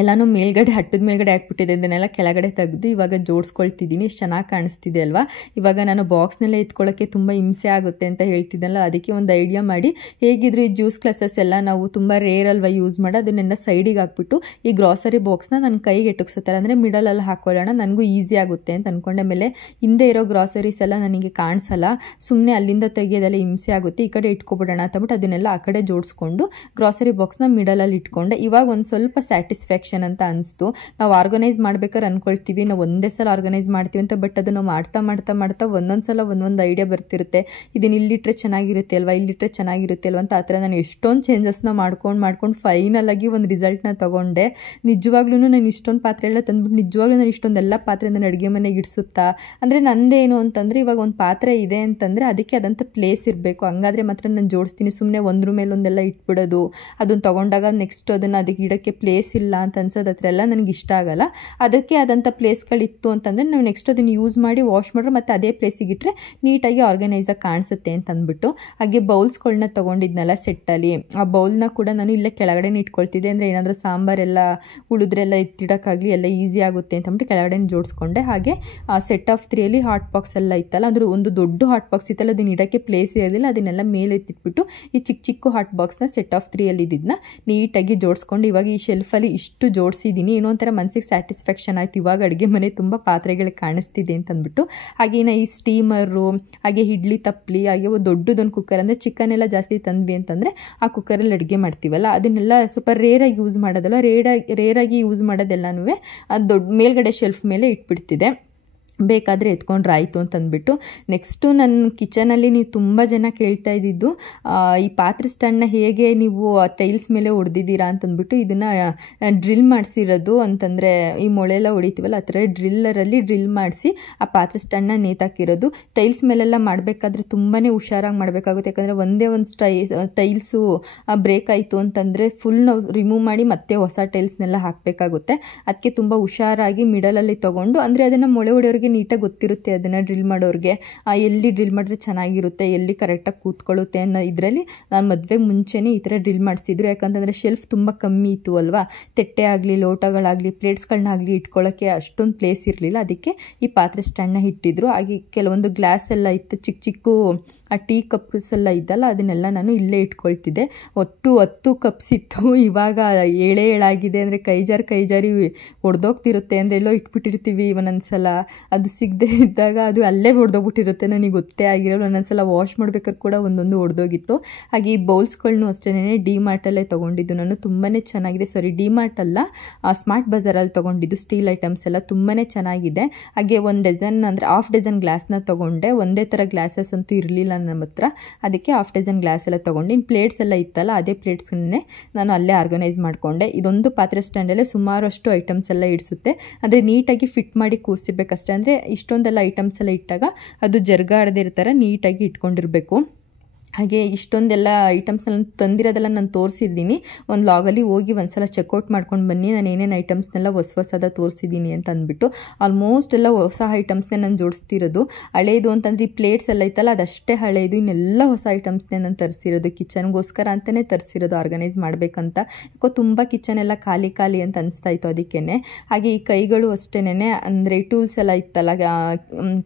ಎಲ್ಲನೂ ಮೇಲ್ಗಡೆ ಹಟ್ಟದ ಮೇಲ್ಗಡೆ ಹಾಕ್ಬಿಟ್ಟಿದೆ. ಇದನ್ನೆಲ್ಲ ಕೆಳಗಡೆ ತೆಗೆದು ಇವಾಗ ಜೋಡಿಸ್ಕೊಳ್ತಿದ್ದೀನಿ. ಎಷ್ಟು ಚೆನ್ನಾಗಿ ಕಾಣಿಸ್ತಿದೆ ಅಲ್ವಾ. ಇವಾಗ ನಾನು ಬಾಕ್ಸ್ನೆಲ್ಲ ಎತ್ಕೊಳ್ಳೋಕ್ಕೆ ತುಂಬ ಹಿಂಸೆ ಆಗುತ್ತೆ ಅಂತ ಹೇಳ್ತಿದ್ದಲ್ಲ, ಅದಕ್ಕೆ ಒಂದು ಐಡಿಯಾ ಮಾಡಿ ಹೇಗಿದ್ರು ಈ ಜ್ಯೂಸ್ ಗ್ಲಾಸಸ್ ಎಲ್ಲ ನಾವು ತುಂಬ ರೇರ್ ಅಲ್ವಾ ಯೂಸ್ ಮಾಡಿ, ಅದನ್ನೆಲ್ಲ ಸೈಡಿಗೆ ಹಾಕ್ಬಿಟ್ಟು ಈ ಗ್ರಾಸರಿ ಬಾಕ್ಸ್ನ ನನ್ನ ಕೈಗೆ ಎಟುಕ್ಸುತ್ತಾರೆ, ಅಂದರೆ ಮಿಡಲಲ್ಲಿ ಹಾಕ್ಕೊಳ್ಳೋಣ, ನನಗೂ ಈಸಿ ಆಗುತ್ತೆ ಅಂತ ಅಂದ್ಕೊಂಡೆ. ಆಮೇಲೆ ಹಿಂದೆ ಇರೋ ಗ್ರಾಸರೀಸ್ ಎಲ್ಲ ನನಗೆ ಕಾಣಿಸಲ್ಲ, ಸುಮ್ಮನೆ ಅಲ್ಲಿಂದ ತೆಗಿಯೋದೆಲ್ಲ ಹಿಂಸೆ ಆಗುತ್ತೆ, ಈ ಕಡೆ ಇಟ್ಕೊಬಿಡೋಣ ಅಂತಬಿಟ್ಟು ಅದನ್ನೆಲ್ಲ ಆ ಕಡೆ ಜೋಡಿಸ್ಕೊಂಡು ಗ್ರಾಸರಿ ಬಾಕ್ಸ್ನ ಮಿಡಲಲ್ಲಿ ಇಟ್ಕೊಂಡೆ. ಇವಾಗ ಒಂದು ಸ್ವಲ್ಪ ಸ್ಯಾಟಿಸ್ಫ್ಯಾಕ್ಷನ್ ಅಂತ ಅನಿಸ್ತು. ನಾವು ಆರ್ಗನೈಸ್ ಮಾಡ್ಬೇಕಾದ್ರೆ ಅನ್ಕೊಳ್ತೀವಿ ನಾವು ಒಂದೇ ಸಲ ಆರ್ಗನೈಸ್ ಮಾಡ್ತೀವಿ ಅಂತ. ಬಟ್ ಅದನ್ನು ಮಾಡ್ತಾ ಒಂದೊಂದು ಸಲ ಒಂದೊಂದು ಐಡಿಯಾ ಬರ್ತಿರುತ್ತೆ. ಇದನ್ನು ಇಲ್ಲಿಟ್ರೆ ಚೆನ್ನಾಗಿರುತ್ತೆ ಅಲ್ವಾ, ಇಲ್ಲಿಟ್ರೆ ಚೆನ್ನಾಗಿರುತ್ತೆ ಅಲ್ವಾ ಅಂತ. ಆ ಥರ ನಾನು ಎಷ್ಟೊಂದು ಚೇಂಜಸ್ನ ಮಾಡ್ಕೊಂಡು ಫೈನಲ್ ಆಗಿ ಒಂದು ರಿಸಲ್ಟ್ನ ತೊಗೊಂಡೆ. ನಿಜವಾಗ್ಲೂ ನಾನು ಇಷ್ಟೊಂದು ಪಾತ್ರೆ ಎಲ್ಲ ತಂದ್ಬಿಟ್ಟು ನಿಜವಾಗ್ಲೂ ನಾನು ಇಷ್ಟೊಂದೆಲ್ಲ ಪಾತ್ರೆ ನಾನು ಅಡುಗೆ ಮನೆಗೆ ಇಡಿಸುತ್ತಾ ಅಂದರೆ ನಂದೇನು ಅಂತಂದರೆ ಇವಾಗ ಒಂದು ಪಾತ್ರೆ ಇದೆ ಅಂತಂದರೆ ಅದಕ್ಕೆ ಅದಂಥ ಪ್ಲೇಸ್ ಇರಬೇಕು. ಹಂಗಾದ್ರೆ ಮಾತ್ರ ನಾನು ಜೋಡಿಸ್ತೀನಿ. ಸುಮ್ಮನೆ ಒಂದ್ರ ಮೇಲೆ ಒಂದೆಲ್ಲ ಇಟ್ಬಿಡೋದು, ಅದನ್ನು ತೊಗೊಂಡಾಗ ನೆಕ್ಸ್ಟ್ ಅದನ್ನು ಅದಕ್ಕೆ ಇಡೋಕ್ಕೆ ಪ್ಲೇಸ್ ಇಲ್ಲ ಅಂತ ಅನ್ಸೋದು, ಹತ್ರ ಎಲ್ಲ ನನಗೆ ಇಷ್ಟ ಆಗಲ್ಲ. ಅದಕ್ಕೆ ಆದಂಥ ಪ್ಲೇಸ್ಗಳಿತ್ತು ಅಂತಂದರೆ ನಾವು ನೆಕ್ಸ್ಟ್ ಅದನ್ನು ಯೂಸ್ ಮಾಡಿ ವಾಶ್ ಮಾಡ್ರೆ ಮತ್ತು ಅದೇ ಪ್ಲೇಸಿಗೆ ಇಟ್ಟರೆ ನೀಟಾಗಿ ಆರ್ಗನೈಸಾಗಿ ಕಾಣಿಸುತ್ತೆ ಅಂತ ಅಂದ್ಬಿಟ್ಟು. ಹಾಗೆ ಬೌಲ್ಸ್ಗಳನ್ನ ತೊಗೊಂಡಿದ್ನಲ್ಲ ಸೆಟ್ಟಲ್ಲಿ, ಆ ಬೌಲ್ನ ಕೂಡ ನಾನು ಇಲ್ಲೇ ಕೆಳಗಡೆ ಇಟ್ಕೊಳ್ತಿದ್ದೆ. ಅಂದರೆ ಏನಾದರೂ ಸಾಂಬಾರೆಲ್ಲ ಉಳಿದ್ರೆಲ್ಲ ಎತ್ತಿಡೋಕ್ಕಾಗಲಿ ಎಲ್ಲ ಈಸಿ ಆಗುತ್ತೆ ಅಂತ ಅಂದ್ಬಿಟ್ಟು ಕೆಳಗಡೆ ಜೋಡಿಸ್ಕೊಂಡೆ. ಹಾಗೆ ಸೆಟ್ ಆಫ್ 3 ಹಾಟ್ ಬಾಕ್ಸ್ ಎಲ್ಲ ಇತ್ತಲ್ಲ, ಅಂದ್ರೆ ಒಂದು ದೊಡ್ಡ ಹಾಟ್ ಬಾಕ್ಸ್ ಇತ್ತಲ್ಲ, ಅದನ್ನ ಇಡೋಕ್ಕೆ ಪ್ಲೇಸ್ ಇರೋದಿಲ್ಲ, ಅದನ್ನೆಲ್ಲ ಮೇಲೆ ಎತ್ತಿಟ್ಬಿಟ್ಟು ಈ ಚಿಕ್ಕ ಹಾಟ್ ಬಾಕ್ಸ್ನ ಸೆಟ್ ಆಫ್ 3 ಇದನ್ನ ನೀಟಾಗಿ ಜೋಡಿಸ್ಕೊಂಡು ಇವಾಗ ಈ ಶೆಲ್ಫಲ್ಲಿ ಇಷ್ಟು ಜೋಡಿಸಿದ್ದೀನಿ. ಏನೋ ಒಂಥರ ಮನಸ್ಸಿಗೆ ಸ್ಯಾಟಿಸ್ಫ್ಯಾಕ್ಷನ್ ಆಯಿತು. ಇವಾಗ ಅಡುಗೆ ಮನೆ ತುಂಬ ಪಾತ್ರೆಗಳಿಗೆ ಕಾಣಿಸ್ತಿದೆ ಅಂತ ಅಂದ್ಬಿಟ್ಟು. ಹಾಗೇನ ಈ ಸ್ಟೀಮರು, ಹಾಗೆ ಇಡ್ಲಿ ತಪ್ಪಲಿ, ಹಾಗೆ ದೊಡ್ಡದೊಂದು ಕುಕ್ಕರ್, ಅಂದರೆ ಚಿಕನ್ ಎಲ್ಲ ಜಾಸ್ತಿ ತಂದ್ವಿ ಅಂತಂದರೆ ಆ ಕುಕ್ಕರಲ್ಲಿ ಅಡುಗೆ ಮಾಡ್ತೀವಲ್ಲ ಅದನ್ನೆಲ್ಲ ಸ್ವಲ್ಪ ರೇರಾಗಿ ಯೂಸ್ ಮಾಡೋದಲ್ಲ, ರೇರಾಗಿ ಯೂಸ್ ಮಾಡೋದೆಲ್ಲನೂ ಅದು ದೊಡ್ಡ ಮೇಲ್ಗಡೆ ಶೆಲ್ಫ್ ಮೇಲೆ ಇಟ್ಬಿಡ್ತಿದೆ. ಬೇಕಾದರೆ ಎತ್ಕೊಂಡ್ರೆ ಆಯಿತು ಅಂತಂದ್ಬಿಟ್ಟು. ನೆಕ್ಸ್ಟು ನನ್ನ ಕಿಚನಲ್ಲಿ ನೀವು ತುಂಬ ಜನ ಕೇಳ್ತಾ ಇದ್ದಿದ್ದು ಈ ಪಾತ್ರೆ ಸ್ಟ್ಯಾಂಡ್ನ ಹೇಗೆ ನೀವು ಟೈಲ್ಸ್ ಮೇಲೆ ಹೊಡೆದಿದ್ದೀರಾ ಅಂತಂದ್ಬಿಟ್ಟು. ಇದನ್ನು ಡ್ರಿಲ್ ಮಾಡಿಸಿರೋದು ಅಂತಂದರೆ ಈ ಮೊಳೆಲ್ಲ ಹೊಡಿತೀವಲ್ಲ ಆ ಥರ ಡ್ರಿಲ್ಲರಲ್ಲಿ ಡ್ರಿಲ್ ಮಾಡಿಸಿ ಆ ಪಾತ್ರೆ ಸ್ಟ್ಯಾಂಡ್ನ ನೇತಾಕಿರೋದು. ಟೈಲ್ಸ್ ಮೇಲೆಲ್ಲ ಮಾಡಬೇಕಾದ್ರೆ ತುಂಬಾ ಹುಷಾರಾಗಿ ಮಾಡಬೇಕಾಗುತ್ತೆ. ಯಾಕಂದರೆ ಒಂದೇ ಒಂದು ಟೈಲ್ಸು ಬ್ರೇಕ್ ಆಯಿತು ಅಂತಂದರೆ ಫುಲ್ ನಾವು ರಿಮೂವ್ ಮಾಡಿ ಮತ್ತೆ ಹೊಸ ಟೈಲ್ಸ್ನೆಲ್ಲ ಹಾಕಬೇಕಾಗುತ್ತೆ. ಅದಕ್ಕೆ ತುಂಬ ಹುಷಾರಾಗಿ ಮಿಡಲಲ್ಲಿ ತೊಗೊಂಡು, ಅಂದರೆ ಅದನ್ನು ಮೊಳೆ ಹೊಡೆಯೋರಿಗೆ ನೀಟಾಗಿ ಗೊತ್ತಿರುತ್ತೆ, ಅದನ್ನು ಡ್ರಿಲ್ ಮಾಡೋರಿಗೆ ಎಲ್ಲಿ ಡ್ರಿಲ್ ಮಾಡಿದ್ರೆ ಚೆನ್ನಾಗಿರುತ್ತೆ, ಎಲ್ಲಿ ಕರೆಕ್ಟಾಗಿ ಕೂತ್ಕೊಳ್ಳುತ್ತೆ ಅನ್ನೋ ಇದರಲ್ಲಿ ನಾನು ಮದುವೆಗೆ ಮುಂಚೆನೇ ಈ ಥರ ಡ್ರಿಲ್ ಮಾಡಿಸಿದ್ರು. ಯಾಕಂತಂದರೆ ಶೆಲ್ಫ್ ತುಂಬ ಕಮ್ಮಿ ಇತ್ತು ಅಲ್ವಾ, ತೆಟ್ಟೆ ಆಗಲಿ ಲೋಟಗಳಾಗಲಿ ಪ್ಲೇಟ್ಸ್ಗಳನ್ನಾಗಲಿ ಇಟ್ಕೊಳ್ಳೋಕ್ಕೆ ಅಷ್ಟೊಂದು ಪ್ಲೇಸ್ ಇರಲಿಲ್ಲ. ಅದಕ್ಕೆ ಈ ಪಾತ್ರೆ ಸ್ಟ್ಯಾಂಡ್ನ ಇಟ್ಟಿದ್ರು. ಹಾಗೆ ಕೆಲವೊಂದು ಗ್ಲಾಸ್ ಎಲ್ಲ ಇತ್ತು, ಚಿಕ್ಕ ಆ ಟೀ ಕಪ್ಸ್ ಎಲ್ಲ ಇದ್ದಲ್ಲ ಅದನ್ನೆಲ್ಲ ನಾನು ಇಲ್ಲೇ ಇಟ್ಕೊಳ್ತಿದ್ದೆ. ಒಟ್ಟು 10 ಕಪ್ಸ್ ಇತ್ತು. ಇವಾಗ ಏಳಾಗಿದೆ, ಅಂದರೆ ಕೈ ಜಾರಿ ಹೊಡೆದೋಗ್ತಿರುತ್ತೆ, ಅಂದರೆ ಎಲ್ಲೋ ಇಟ್ಬಿಟ್ಟಿರ್ತೀವಿ ಒಂದೊಂದ್ಸಲ, ಅದು ಸಿಗದೆ ಇದ್ದಾಗ ಅದು ಅಲ್ಲೇ ಒಡೆದೋಗ್ಬಿಟ್ಟಿರುತ್ತೆ, ನನಗೆ ಗೊತ್ತೇ ಆಗಿರೋಲ್ಲ. ಒಂದೊಂದ್ಸಲ ವಾಶ್ ಮಾಡ್ಬೇಕಾದ್ರೆ ಕೂಡ ಒಂದೊಂದು ಒಡೆದೋಗಿತ್ತು. ಹಾಗೆ ಈ ಬೌಲ್ಸ್ಗಳನ್ನೂ ಅಷ್ಟೇ ಡಿ ಮಾರ್ಟಲ್ಲೇ ತೊಗೊಂಡಿದ್ದು ನಾನು, ತುಂಬಾ ಚೆನ್ನಾಗಿದೆ. ಸಾರಿ, ಡಿ ಮಾರ್ಟ್ ಅಲ್ಲ, ಸ್ಮಾರ್ಟ್ ಬಜಾರಲ್ಲಿ ತೊಗೊಂಡಿದ್ದು. ಸ್ಟೀಲ್ ಐಟಮ್ಸ್ ಎಲ್ಲ ತುಂಬಾ ಚೆನ್ನಾಗಿದೆ. ಹಾಗೆ 1 ಡಜನ್ ಅಂದರೆ ಹಾಫ್ ಡಜನ್ ಗ್ಲಾಸ್ನ ತೊಗೊಂಡೆ. ಒಂದೇ ಥರ ಗ್ಲಾಸಸ್ ಅಂತೂ ಇರಲಿಲ್ಲ ನಮ್ಮ ಹತ್ರ, ಅದಕ್ಕೆ ಹಾಫ್ ಡಜನ್ ಗ್ಲಾಸ್ ಎಲ್ಲ ತೊಗೊಂಡು ಇನ್ನು ಪ್ಲೇಟ್ಸ್ ಎಲ್ಲ ಇತ್ತಲ್ಲ, ಅದೇ ಪ್ಲೇಟ್ಸ್ಗಳನ್ನೇ ನಾನು ಅಲ್ಲೇ ಆರ್ಗನೈಸ್ ಮಾಡಿಕೊಂಡೆ. ಇದೊಂದು ಪಾತ್ರೆ ಸ್ಟ್ಯಾಂಡಲ್ಲೇ ಸುಮಾರಷ್ಟು ಐಟಮ್ಸ್ ಎಲ್ಲ ಇಡಿಸುತ್ತೆ, ಅಂದರೆ ನೀಟಾಗಿ ಫಿಟ್ ಮಾಡಿ ಕೂರಿಸಿರ್ಬೇಕಷ್ಟೇ. ಅಂದರೆ ಇಷ್ಟೊಂದೆಲ್ಲ ಐಟಮ್ಸ್ ಎಲ್ಲ ಇಟ್ಟಾಗ ಅದು ಜರ್ಗಾಡದೇ ಇರ್ತಾರೆ, ನೀಟಾಗಿ ಇಟ್ಕೊಂಡಿರಬೇಕು. ಹಾಗೆ ಇಷ್ಟೊಂದೆಲ್ಲ ಐಟಮ್ಸ್ನ ತಂದಿರೋದೆಲ್ಲ ನಾನು ತೋರಿಸಿದ್ದೀನಿ. ಒಂದು ಲಾಗಲ್ಲಿ ಹೋಗಿ ಒಂದ್ಸಲ ಚೆಕ್ಔಟ್ ಮಾಡ್ಕೊಂಡು ಬನ್ನಿ, ನಾನು ಏನೇನು ಐಟಮ್ಸ್ನೆಲ್ಲ ಹೊಸದ ತೋರಿಸಿದ್ದೀನಿ ಅಂತ ಅಂದ್ಬಿಟ್ಟು. ಆಲ್ಮೋಸ್ಟ್ ಎಲ್ಲ ಹೊಸ ಐಟಮ್ಸ್ನೇ ನಾನು ಜೋಡಿಸ್ತಿರೋದು. ಹಳೇದು ಅಂತಂದರೆ ಈ ಪ್ಲೇಟ್ಸ್ ಎಲ್ಲ ಐತಲ್ಲ, ಅದಷ್ಟೇ ಹಳೇದು. ಇನ್ನೆಲ್ಲ ಹೊಸ ಐಟಮ್ಸ್ನೇ ನಾನು ತರಿಸಿರೋದು, ಕಿಚನ್ಗೋಸ್ಕರ ಅಂತಲೇ ತರಿಸಿರೋದು, ಆರ್ಗನೈಸ್ ಮಾಡಬೇಕಂತ. ಯಾಕೋ ತುಂಬ ಕಿಚನ್ ಎಲ್ಲ ಖಾಲಿ ಖಾಲಿ ಅಂತ ಅನಿಸ್ತಾ ಇತ್ತು, ಅದಕ್ಕೇ. ಹಾಗೆ ಈ ಕೈಗಳು ಅಷ್ಟೇನೆ, ಅಂದರೆ ಟೂಲ್ಸ್ ಎಲ್ಲ ಇತ್ತಲ್ಲ,